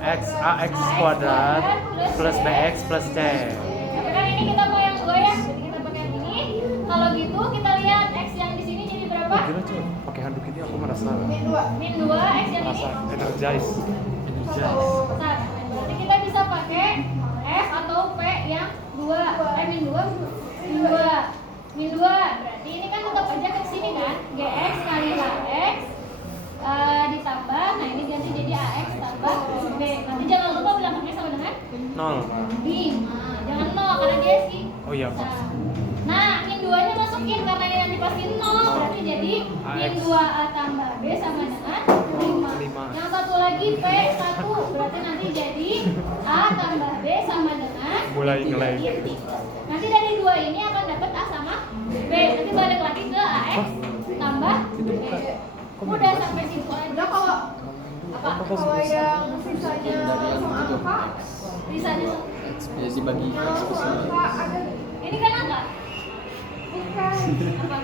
AX kuadrat plus BX plus C. Tapi kan ini kita mau yang 2 ya, jadi kita pakai yang ini. Kalau gitu kita lihat X yang di sini jadi berapa? Gila cuy, pakai handuk ini aku merasa Min 2. Min 2 X yang ini. energize. Nah, berarti kita bisa pakai F atau P yang 2. Min 2. Min 2. Berarti ini kan tetap aja ke sini kan? GX kali HX ditambah, nah ini ganti jadi AX tambah B. Nanti jangan lupa belakangnya sama dengan 0. 5. Jangan 0 karena dia sih. Oh iya. Nah, min 2-nya masukin karena ini nanti pasti 0, berarti jadi min 2A tambah B sama dengan 5. Yang satu lagi P1, berarti nanti jadi A tambah B sama dengan Mulai ngeleng. Nanti dari 2 ini akan dapat A sama B. Nanti balik lagi ke AX tambah B. Udah sampai situ aja. Udah kalau Apa? kalau yang sisanya langsung angka, Sisanya Ya dibagi X plus 5. angka ada ini kan angka. bukan Apa?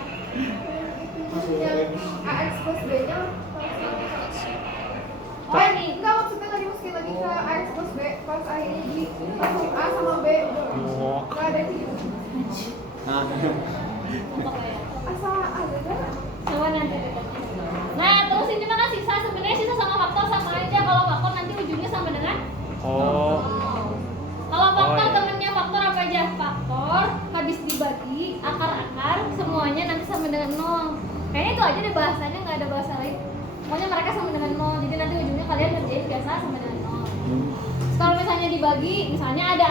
yang AX plus B-nya. Oh, ini. Enggak, maksudnya tadi mesti lagi ke AX plus B pas akhirnya di langsung A sama B udah. Wah. Nggak ada gitu. Nah, Asal ada kan? Coba nanti deh. Nah, terus ini mah kan sisa, sebenarnya sisa sama faktor sama aja. Kalau faktor nanti ujungnya sama dengan Oh. kalau faktor iya. temennya faktor apa aja? Faktor habis dibagi akar-akar semuanya nanti sama dengan 0. Kayaknya itu aja deh bahasanya, nggak ada bahasa lain. Pokoknya mereka sama dengan 0. Jadi nanti ujungnya kalian ngerjain biasa sama dengan 0. Terus kalau misalnya dibagi, misalnya ada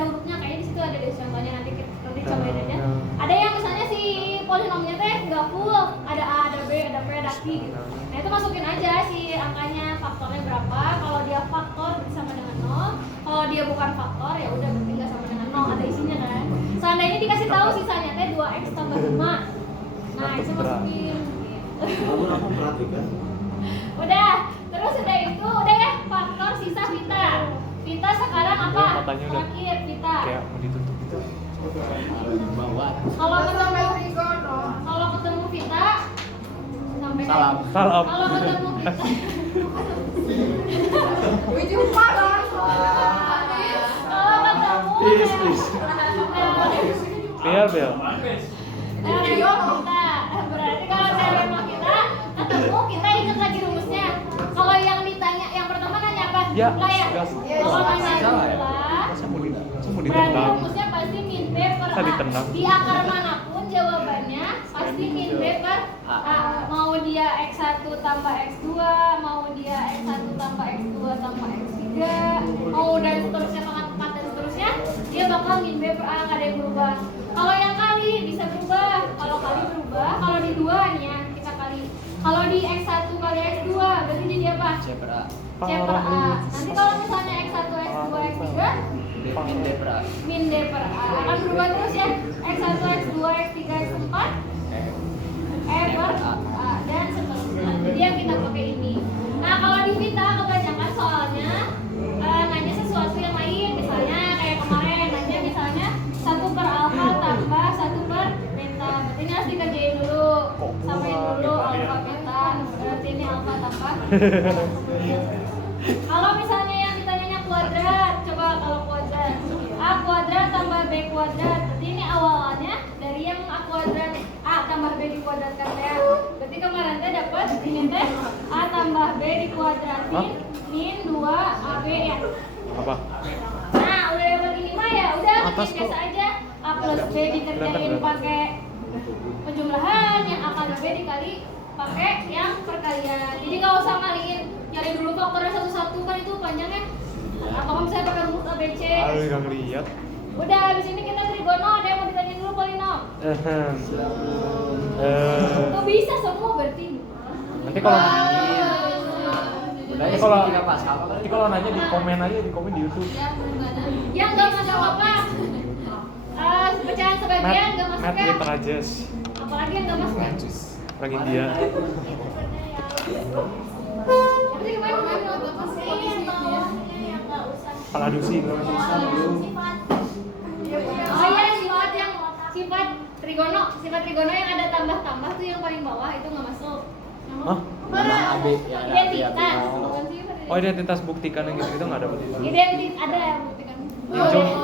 hurufnya kayak di situ ada deh contohnya nanti cobain aja. Ada yang misalnya si polinomnya teh nggak full, ada A, ada B, ada P, ada Q gitu. Nah itu masukin aja si angkanya faktornya berapa. Kalau dia dia bukan faktor ya udah berarti nggak sama dengan 0, ada isinya kan. Seandainya dikasih tahu sisanya teh 2x tambah 5. Nah, itu masukin. Kamu perhatikan. Udah, terus udah itu udah ya faktor sisa Vita. Vita sekarang apa? Matanya udah Terakhir Vita. kayak mau ditutup gitu. Kalau Sampai ketemu trigono. kalau ketemu Vita sampai Salam. Salam. Kalau ketemu Vita Wih, jumpa kan? kalau ketemu Please. Bel bel. Kita berarti kalau cewek sama kita ketemu kita ingat lagi rumusnya. Kalau yang ditanya yang pertama nanya apa? Ya, Kayak gas. kalau nanya Salah ya? jumlah, Masa mau berarti ditendang? rumusnya pasti min B per Masa A. ditendang? Di akar manapun jawabannya pasti min B per A. Mau dia X1 tambah X2, mau dia X1 tambah X2 tambah X3, mau dan seterusnya pangkat dan seterusnya, dia bakal min B per A, nggak ada yang berubah. Kalau yang kali bisa berubah, kalau kali berubah, kalau di 2 nih ya kita kali. Kalau di X1 kali X2 berarti jadi apa? C per A. C per A. Nanti kalau misalnya X1, X2, X3 Min D per A. min D per A akan berubah terus ya. X1, X2, X3, X4 E per A dan seterusnya. Jadi yang kita pakai ini. Nah kalau di Vita kebanyakan soalnya nanya sesuatu yang lain. Misalnya kayak kemarin nanya misalnya 1 per alfa tambah 1 per beta. Berarti ini harus dikerjain dulu. Samain dulu alfa beta. Berarti ini alfa tambah. Kalau misalnya yang ditanyanya kuadrat, coba kalau kuadrat A kuadrat tambah B kuadrat. Berarti ini awalnya dari yang A kuadrat A tambah B dikuadratkan ya. Berarti kemarin teh dapat ini teh A tambah B dikuadratin min 2 AB ya. Apa? Nah, udah dapat ini mah ya, udah Atas bikin biasa kok. aja. A plus B dikerjain Kelihatan. pakai penjumlahan, yang A kali B dikali pakai yang perkalian. Jadi nggak usah ngaliin nyari dulu faktornya satu-satu kan itu panjangnya. Apa kamu bisa pakai rumus ABC? Aduh nggak ngeliat. Udah habis ini kita trigono, ada yang mau ditanyain dulu polinom? Tuh bisa semua berarti. Nanti kalau Udah ya kalau segitiga Pascal. nanti kalau nanya di komen aja di komen di YouTube. Yang nggak masuk apa? Pecahan sebagian nggak masuk Matt ya? Literajes. Apalagi yang nggak masuk ya? Lagi dia. Berarti kemarin nggak masuk yang nggak usah. Paladusi. Oh iya sifat yang sifat trigono yang ada tambah-tambah tuh yang paling bawah itu nggak masuk. Hah? Nama AB ya. Identitas, bukan sifat. Oh identitas buktikan yang gitu-gitu nggak ada. Identitas ada yang buktikan. Jum-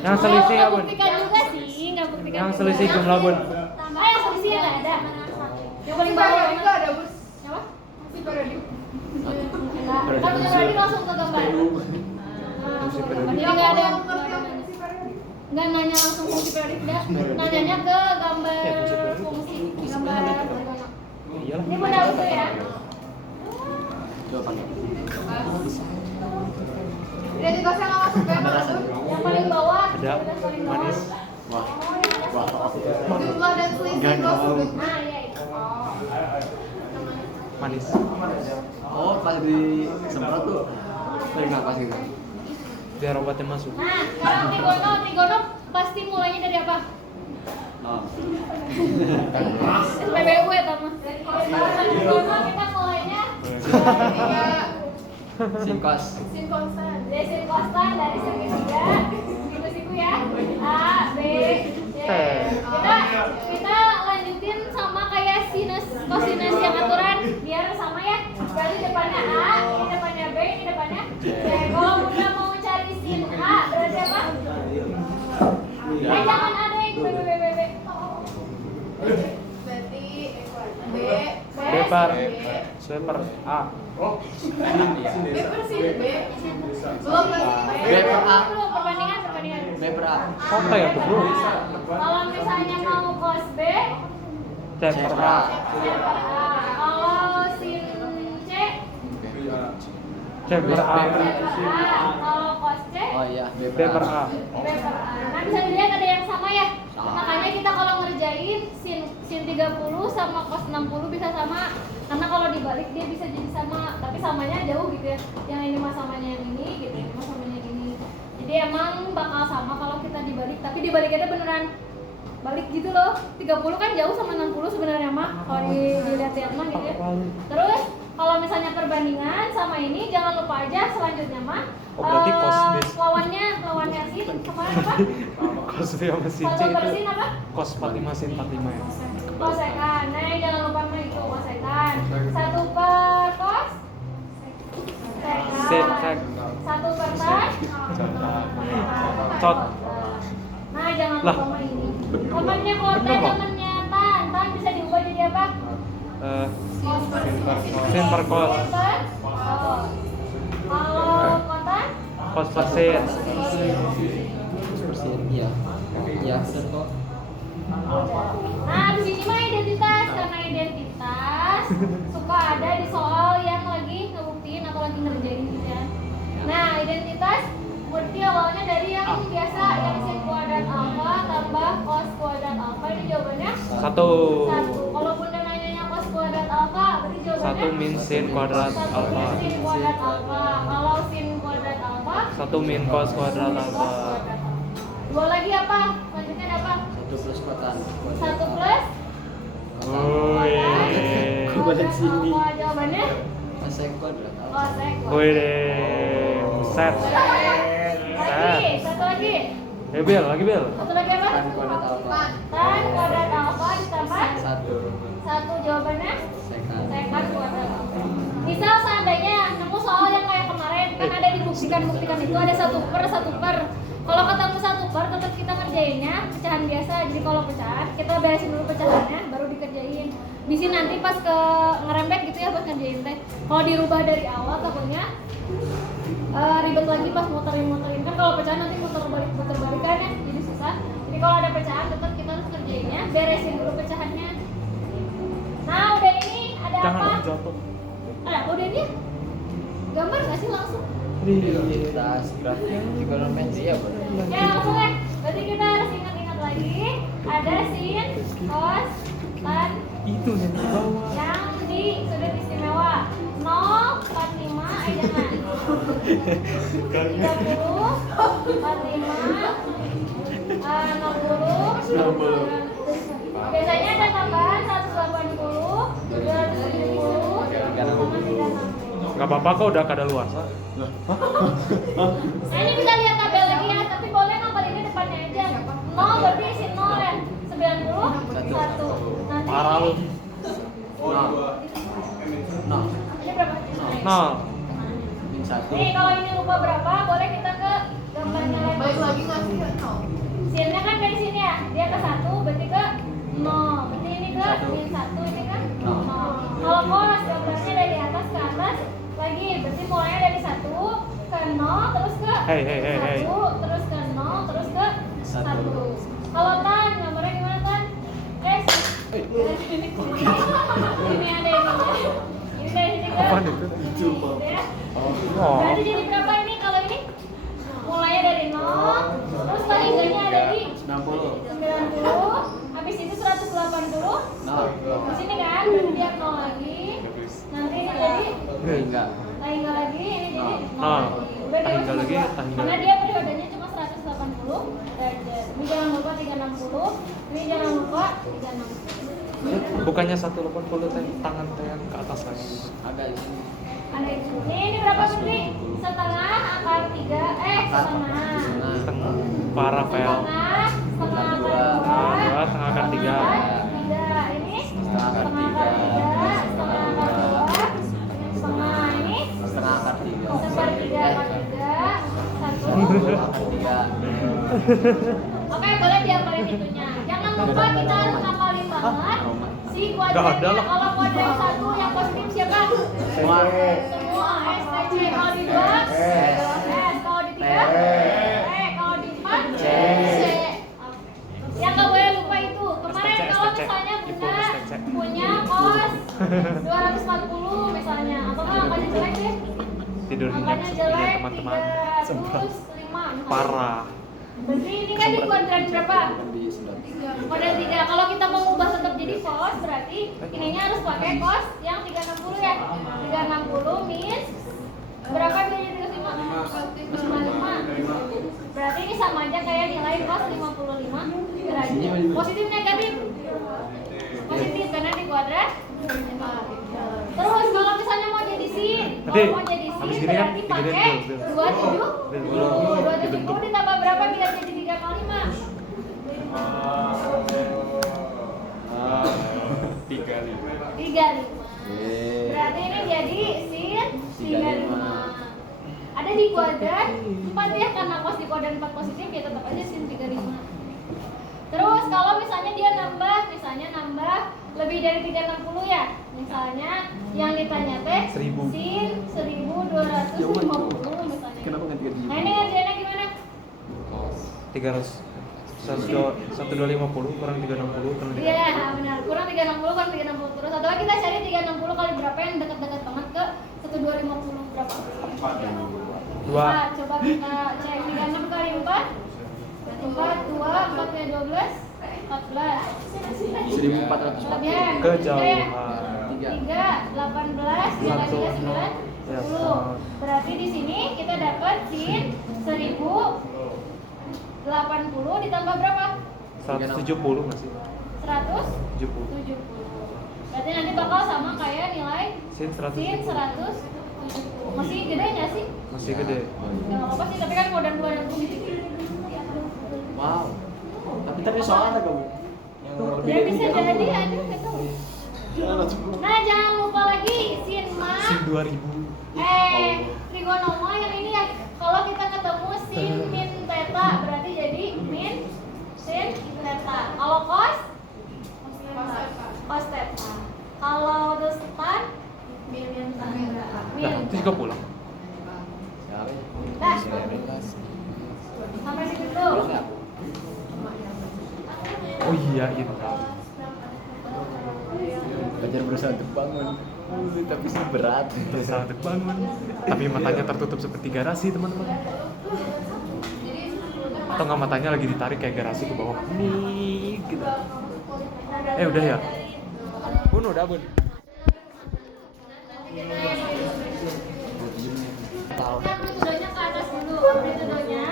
Yang selisih Nggak apa? buktikan juga sih, nggak buktikan. Yang juga. selisih jumlah bun. Ah yang selisih nggak ada. Yang paling Si bawah periode yang itu ada bus. apa? Si periode. Enggak. Kan udah berarti langsung ke gambar. Jadi nggak ada yang Si periode. nggak nanya langsung fungsi periodik enggak, nanyanya ke gambar fungsi gambar trigono. Iyalah. Ini modal itu ya. Coba pakai. Identitasnya nggak masuk ya, Mas? Yang paling bawah, Ada identitas paling bawah. manis. Wah. Jumlah dan selisih close. Nah, iya itu. Manis. Oh, pas di semprot tuh. Enggak pas gitu. Biar obatnya masuk. Nah, sekarang trigono pasti mulainya dari apa? Oh. SPBU ya, Tama. Trigono kita mulainya Sinkos. Sin konstan. dari sin konstan dari segitiga. Gitu siku ya. A, B, C. Kita lanjutin sama kayak sinus kosinus yang aturan biar sama ya. Berarti depannya A, ini depannya B, ini depannya C. Kalau Bunda mau cari sin A, berarti apa? Jangan ada yang B. Berarti B. B per A. B per sin B. Belum lagi B per A. Belum perbandingan. B per A. Kota ya tuh bro. Kalau misalnya mau cos B, C per A. C per A. Kalau sin C, C per A. C per A. Kalau cos C, Oh iya, B B per A. B per A. Nah bisa dilihat ada yang sama ya. Sama. Makanya kita kalau ngerjain sin 30 sama cos 60 bisa sama. Karena kalau dibalik dia bisa jadi sama, tapi samanya jauh gitu ya. Yang ini mah samanya yang ini gitu, ini mah samanya Jadi emang bakal sama kalau kita dibalik, tapi dibaliknya beneran balik gitu loh. 30 kan jauh sama 60 sebenarnya mah kalau dilihat-lihat mah gitu ya. Terus kalau misalnya perbandingan sama ini jangan lupa aja selanjutnya mah Oh, berarti cos base. lawannya sin kemarin apa? Cos V sama sin C Kalau itu bersin apa? cos 45 sin 45 ya. Kosekan. Nah, jangan lupa mah itu kosekan. 1 per cos Sek. sekan. 1 per tan. Cot. Nah, jangan Lah. lupa mah ini. Temannya kota, Bener, Bang. temannya tan. Tan bisa diubah jadi apa? Sin per cos. Sin per cos. Kalau kota Cos per sin. persen iya iya benar kok. Nah, di sini mah identitas, karena identitas suka ada di soal yang lagi ngebuktiin atau lagi ngerjain gitu ya. Nah, identitas berarti awalnya dari yang biasa, yang sin kuadrat alfa tambah cos kuadrat alfa. Ini jawabannya 1. 1. Kalau bunda nanyanya cos kuadrat alfa, berarti jawabannya 1 min sin kuadrat 1 alfa. min sin kuadrat alfa. Kalau sin kuadrat alfa 1 min cos kuadrat alfa. Dua lagi apa? Selanjutnya ada apa? 1 plus kotan 1 plus Wih. Kuadrat sini. alfa. Jawabannya kosek kuadrat alfa. kosek kuadrat. Wih. Set. Lagi, satu lagi. Bel, lagi Bel. Satu lagi apa? Tan kuadrat alfa Tan kuadrat alfa ditambah 1 satu. Jawabannya sekan. sekan kuadrat alfa. Misal seandainya nemu soal yang kayak kemarin kan ada dibuktikan itu ada 1 per. Kalau ketemu 1 per tetap kita ngerjainnya pecahan biasa. Jadi kalau pecahan kita beresin dulu pecahannya baru dikerjain. Bisa nanti pas ke ngerembet gitu ya buat ngerjain teh. Kalau dirubah dari awal takutnya ribet lagi pas muterin kan. Kalau pecahan nanti muter balikan ya jadi susah. Jadi kalau ada pecahan tetap kita harus ngerjainnya beresin dulu pecahannya. Nah udah ini ada Jangan apa? jatuh. Udah ini gambar nggak sih langsung? Identitas grafik trigonometri ya benar. Ya langsung ya. Berarti kita harus ingat-ingat lagi. Ada sin, cos, tan Itu yang di bawah. yang di sudut istimewa 0, 45, jangan 30, 45, 60, biasanya ada tambahan 180, 270, sama 36. Gak apa-apa kok udah kadaluarsa. Nah ini bisa lihat tabel lagi ya, tapi boleh ngapalinnya depannya aja. 0 berarti isi 0 ya. 91. Nanti Parah lu. Nah, ini berapa? 0. min 1 Nih kalau ini lupa berapa, boleh kita ke gambarnya lagi. Balik lagi ngasih ke 0. Sinnya kan dari sini ya, dia ke 1 berarti ke 0. Berarti ini ke min 1, ini kan 0. Kalau cos gambarnya dari atas ke atas lagi, berarti mulainya dari 1 ke 0 terus ke Hey, hey, hey, hey. 1 terus ke 0 terus ke 1. Kalau tan gambarnya gimana tan? Guys. Ini ada ininya. Ini dari sini ke Apaan itu? gitu ya. Oh. Berarti jadi berapa ini kalau ini? Mulainya dari 0, terus lahirnya ada di 90, habis itu 180. Di sini kan, berarti dia 0 lagi. Nanti ini jadi enggak lahirnya lagi, ini jadi 0 Nah, lagi. Udah dia tahingga lagi, tahingga. karena dia periodenya cuma 180 derajat. Ini jangan lupa 360, ini jangan lupa 360. Bukannya 180 teh tangan teh yang ke atas lagi. ada di sini. Ada di sini. Ini berapa Putri? Setengah akar 3, setengah. Setengah. Parah Pel. Setengah akar 2, Setengah akar 3. 3. Ini Setengah akar setengah akar 3, setengah akar 2, setengah ini Setengah akar 3 sepertiga akar 3, 1. akar 3 Oke, boleh diapalin itunya. Jangan lupa kita harus ngapalin banget si kuadratnya. Nggak ada lah. Kalau kuadrat 1 yang positif siapa? Semua S, T, C. Kalau di 2 S. Kalau di 3 T. Kalau di 4 C. Yang nggak boleh lupa itu. Kemarin STC, kalau STC. misalnya Ibu Bunda STC. punya kos 240 misalnya, atau nggak angkanya jelek deh. Tidur nyenyak Angkanya seperti jelek teman-teman. 305. Parah. Berarti ini kan di kuadrat berapa? di 9 Kuadrat 3. Kalau kita mau ubah tetap jadi cos, berarti ininya harus pakai cos yang 360 ya. 360 min berapa biasanya 35? 55. berarti ini sama aja kayak nilai cos 55 derajat. Positif negatif? Positif karena di kuadrat. Terus kalau misalnya mau jadi sin, Nanti, kalau mau jadi habis sin gini kan, berarti digedein pakai dulu, 270 ditambah berapa biar jadi 3 kali 5? 35. Berarti ini jadi sin 35. Ada di kuadrat 4 ya, karena cos di kuadrat 4 positif ya tetap aja sin 35. Terus kalau misalnya dia nambah lebih dari 360 ya. Misalnya yang ditanya teh 1000. sin 1250 misalnya. Kenapa ganti Nah ini ngerjainnya gimana? 1250 kurang 360 kurang 360. Iya benar, kurang 360 kurang 360 terus. Atau kita cari 360 kali berapa yang dekat-dekat banget ke 1250 berapa? 2. Nah, coba kita cek 36 kali 4 2, 4 kali 12 14 1400. Kemudian Kejauhan. 3, 18, 3 kali 3, 9, 10. Berarti di sini kita dapat sin 1080 ditambah berapa? 170 masih. 170. 70. Berarti nanti bakal sama kayak nilai Sin 100. sin 170. Masih gede nggak sih? Masih gede. Nggak apa-apa sih, tapi kan kuadrat 2 dan Wow. Tapi soal ada kamu. Yang ya bisa jadi ada nggak tahu. Nah jangan lupa lagi sin ma Sin 2000. trigonoma yang ini ya. Kalau kita ketemu sin min theta berarti jadi min sin theta. Kalau cos theta. Kalau terus tan min. Nah, itu juga pulang. Dah sampai situ tuh. Oh iya, gitu. Belajar berusaha untuk bangun. Tapi sih berat. Berusaha untuk bangun, tapi matanya tertutup seperti garasi, teman-teman. Atau nggak, matanya lagi ditarik kayak garasi ke bawah. Nih, gitu. Udah ya. Bun, udah bun. Amplitudonya ke atas dulu. Amplitudonya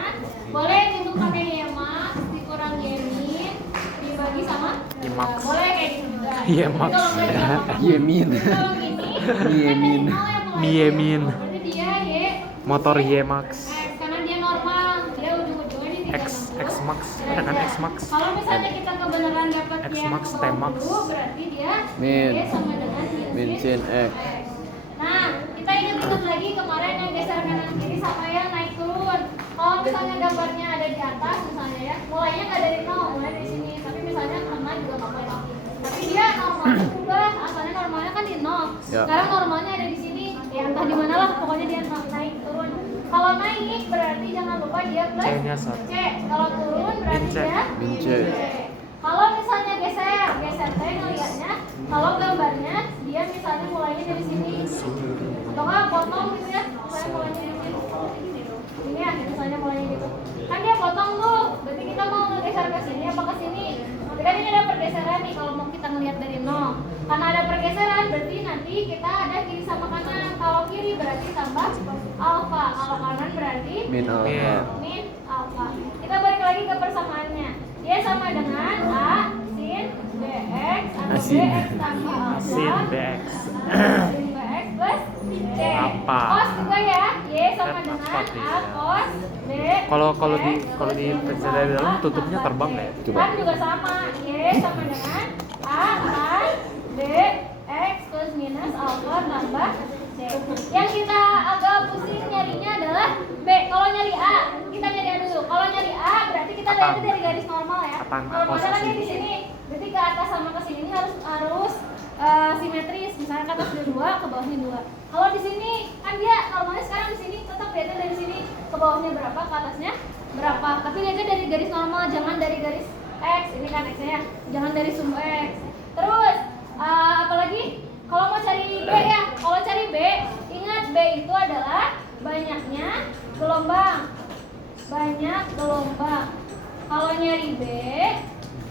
boleh dihitung pakai Yemax, dikurang Yemin, dibagi sama Yemax. boleh kayak gitu juga. Yemax. Kalau nggak dipakai, Yemin. kalau ini Yemin. kan dari nol ya mulai. Yemin. Berarti dia Y Motor Yemax. X karena dia normal, dia ujung-ujungnya di 360 X Max, ada kan X Max. Kalau misalnya kita kebenaran dapat X yang Max, ke T bawah Max. dulu, berarti dia Min. Y sama dengan Min sin X. Nah, kita ingat lagi kemarin yang geser kanan kiri sama yang naik turun. Kalau misalnya gambarnya ada di atas misalnya ya, mulainya nggak dari nol, mulai dari sini. Tapi misalnya kena juga nggak apa-apa. Tapi dia normalnya berubah, asalnya normalnya kan di nol. Ya. Sekarang normalnya ada di sini. Ya entah di mana lah, pokoknya dia naik turun. Kalau naik berarti jangan lupa dia plus C-nya 1. C. Kalau turun berarti Min C. dia Min C. Kalau misalnya geser teh ngeliatnya, kalau gambarnya dia misalnya mulainya dari sini. Atau nggak potong gitu ya, misalnya mulainya dari sini. Ini ya, misalnya mulainya gitu. Kan dia potong tuh, berarti kita mau ngegeser ke sini apa ke sini? Berarti kan ini ada pergeseran nih kalau mau kita ngeliat dari nol. Karena ada pergeseran, berarti nanti kita ada kiri sama kanan. Kalau kiri berarti tambah alfa, kalau kanan berarti Min alpha. min alfa. Kita balik lagi ke persamaannya. Dia sama dengan A sin BX atau Asin. BX tambah alfa. Sin BX. Sin BX plus C. Apa? Cos juga ya. Y sama Apa dengan dia? A cos B. Kalau di pensel dari dalam tutupnya terbang nggak ya? Coba. Kan juga sama. Y sama dengan A tan B X plus minus alfa tambah C. Yang kita agak pusing nyarinya adalah B. Kalau nyari A, kita nyari A dulu. Kalau nyari A berarti kita lihat Apaan? dari garis normal ya. Apaan? Normalnya kan Posisi. dia di sini. Berarti ke atas sama ke sini harus simetris. Misalnya ke atas 2, ke bawahnya 2. Kalau di sini kan dia normalnya sekarang di sini tetap lihatnya dari sini ke bawahnya berapa, ke atasnya berapa. Tapi lihatnya dari garis normal, jangan dari garis X. Ini kan X-nya ya. Jangan dari sumbu X. Terus apalagi kalau mau cari B ya. Kalau cari B, ingat B itu adalah banyaknya gelombang. Banyak gelombang. Kalau nyari B,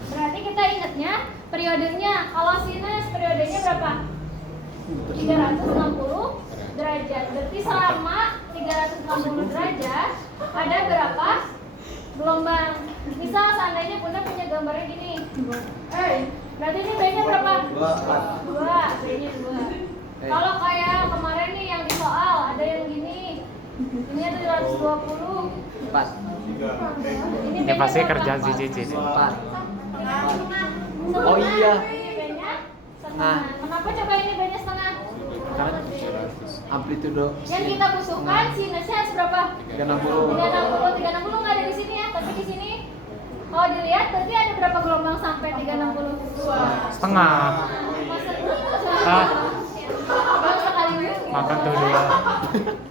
berarti kita ingatnya periodenya. Kalau sinus periodenya berapa? 360 derajat. Berarti selama 360 derajat ada berapa gelombang. Misal seandainya Bunda punya gambarnya gini. Berarti ini B-nya berapa? 2. B-nya 2. Kalau kayak kemarin nih yang di soal ada yang gini. Ini ada 220. 4. Ini Ini pasti B-nya kerjaan berapa? si Cici nih. 4. Setengah. Oh iya. B-nya setengah. Nah. Kenapa coba ini B-nya setengah? Kan amplitudo Yang kita butuhkan sinusnya harus berapa? 360. 360 nggak ada di sini ya, tapi di sini kalau dilihat berarti ada berapa gelombang sampai 360? Setengah. Masa Ah. Baru sekali dulu. Makan tuh 2.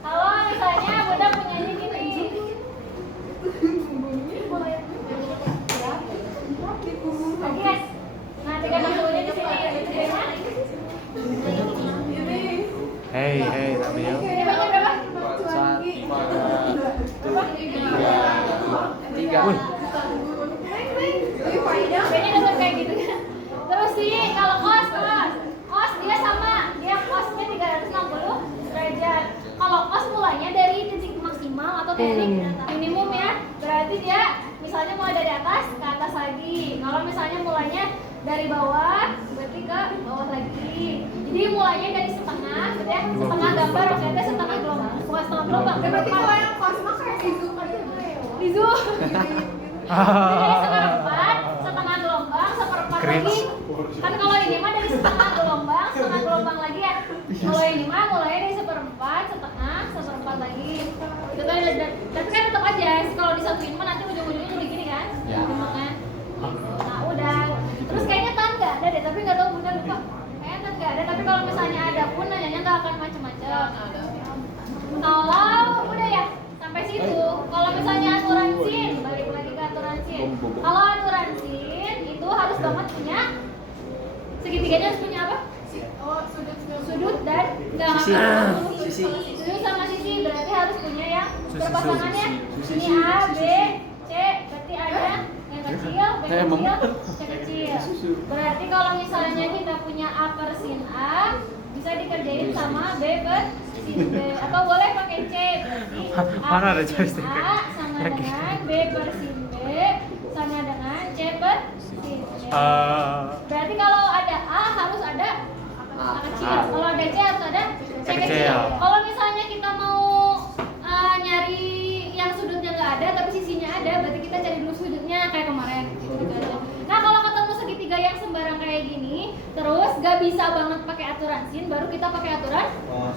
Kalau misalnya Bunda punya ini gini. Lagi guys. Nah 360-nya di sini bedanya. Hei, Nabil. Ini banyak berapa? 3. Wih, Kayaknya dapat kayak gitu kan. Terus sih kalau kos dia sama, dia kosnya 360 derajat. Kalau kos mulainya dari titik maksimal atau titik minimum ya, berarti dia misalnya mulai dari atas ke atas lagi. Kalau misalnya mulainya dari bawah, berarti ke bawah lagi. Jadi mulainya dari setengah, gitu ya. Setengah gambar maksudnya setengah gelombang, bukan setengah gelombang. Berarti kalau yang kosma kayak di zoom aja ya. Di zoom. Jadi seperempat, setengah gelombang, seperempat Cringe. lagi. Kan kalau ini mah dari setengah gelombang lagi ya. Kalau ini mah mulai dari seperempat, setengah, seperempat lagi. Itu kan, tapi kan tetap aja. Kalau disatuin mah nanti ujung-ujungnya jadi gini kan? Ya. Makanya. Nah udah. Terus kayaknya tan nggak ada deh, tapi nggak tahu Bunda lupa. Kayaknya tan nggak ada, tapi kalau misalnya ada pun nanyanya nggak akan macam-macam. Kalau udah ya sampai situ. Kalau misalnya aturan sin, balik lagi ke aturan sin. Kalau aturan sin itu harus banget punya segitiganya harus punya apa? Sudut dan Sisi. Sudut sama sisi berarti harus punya yang Susi, berpasangannya. susi. Ini A, B, C, berarti ada yang kecil, B kecil, C kecil. Berarti kalau misalnya kita punya A per sin A, bisa dikerjain sama B per sin B. Atau boleh pakai C, berarti A Mana ada per sin joystick? A sama dengan B per sin B sama dengan C per sin C. Berarti kalau ada A harus ada A kecil, kalau ada C harus ada C kecil. kecil. Kalau misalnya kita mau nyari yang sudutnya nggak ada tapi sisinya ada, berarti kita cari dulu sudutnya kayak kemarin. Gitu aja. Nah kalau ketemu segitiga yang sembarang kayak gini, terus gak bisa banget pakai aturan sin, baru kita pakai aturan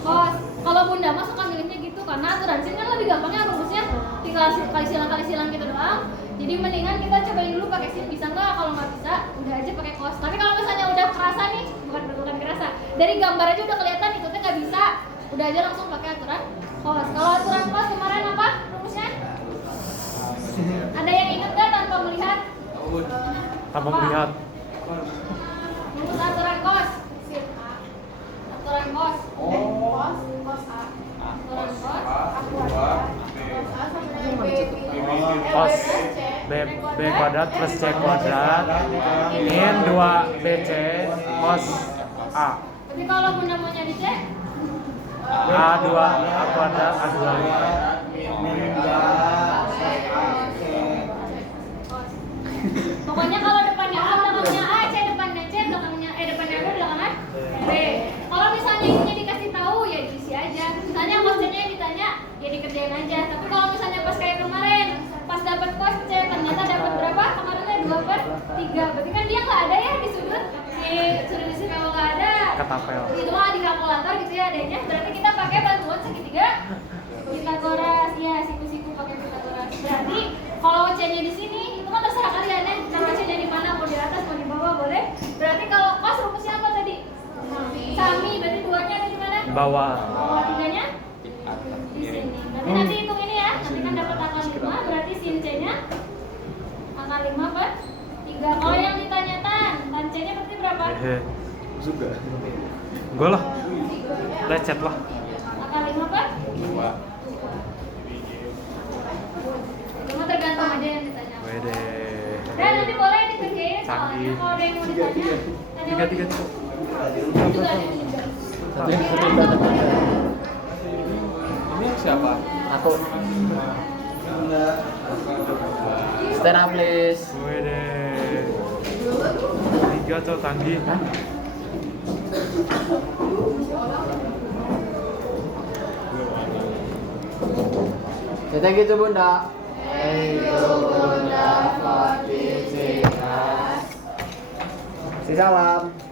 cos. Kalau Bunda mah suka milihnya gitu karena aturan sin kan lebih gampangnya rumusnya tinggal kali silang gitu doang. Jadi mendingan kita cobain dulu pakai sin, bisa nggak? Kalau nggak bisa, udah aja pakai cos. Tapi kalau misalnya udah kerasa nih, bukan kerasa, dari gambar aja udah kelihatan itu tuh nggak bisa, udah aja langsung pakai aturan cos. Kalau aturan cos kemarin apa rumusnya? Ada yang inget nggak tanpa melihat? Tanpa melihat. Rumus aturan cos. Aturan cos. Aturan cos. Cos B kuadrat plus C kuadrat min 2BC cos A. Tapi kalau Bunda mau nyari C, A2 A kuadrat A2. pokoknya kalau depannya A, belakangnya A, C, depannya C, belakangnya depannya B, belakangnya B. Kalau misalnya isinya dikasih tahu ya diisi aja. Misalnya cosnya ditanya ya dikerjain aja. Tapi kalau misalnya pas kayak kemarin, pas dapat cos C ternyata dapat berapa? Kemarinnya 2/3. Berarti kan dia nggak ada ya di sudut. Si sudut di sini kalau nggak ada. Ketapel. Itu mah di kalkulator gitu ya adanya. Berarti kita pakai bantuan segitiga Pitagoras. Ya, siku-siku pakai Pitagoras. Berarti kalau C-nya di sini itu kan terserah kalian ya. Taruh C-nya di mana, mau di atas, mau di bawah boleh. Berarti kalau cos rumusnya apa tadi? Sami. Berarti 2-nya ada di mana? Di bawah. Bawah 3-nya di sini. Berarti nanti hitung ini ya. Nanti kan dapat akar 5, berarti sin C-nya akar 5/3. Kalau yang ditanya tan C-nya berarti berapa? Juga. Gue lah. Lecet lah. Akar 5/2. Cuma tergantung aja yang ditanya. Wede. Dan nanti boleh dikerjain soalnya Canggih. kalau ada yang mau ditanya. Tiga. Juga ada juga. Ini siapa? Aku. Stand up please. Wede. 3 tuh Tanggi. Hah? Ya, thank you to Bunda. Thank you Bunda for teaching us. Si salam.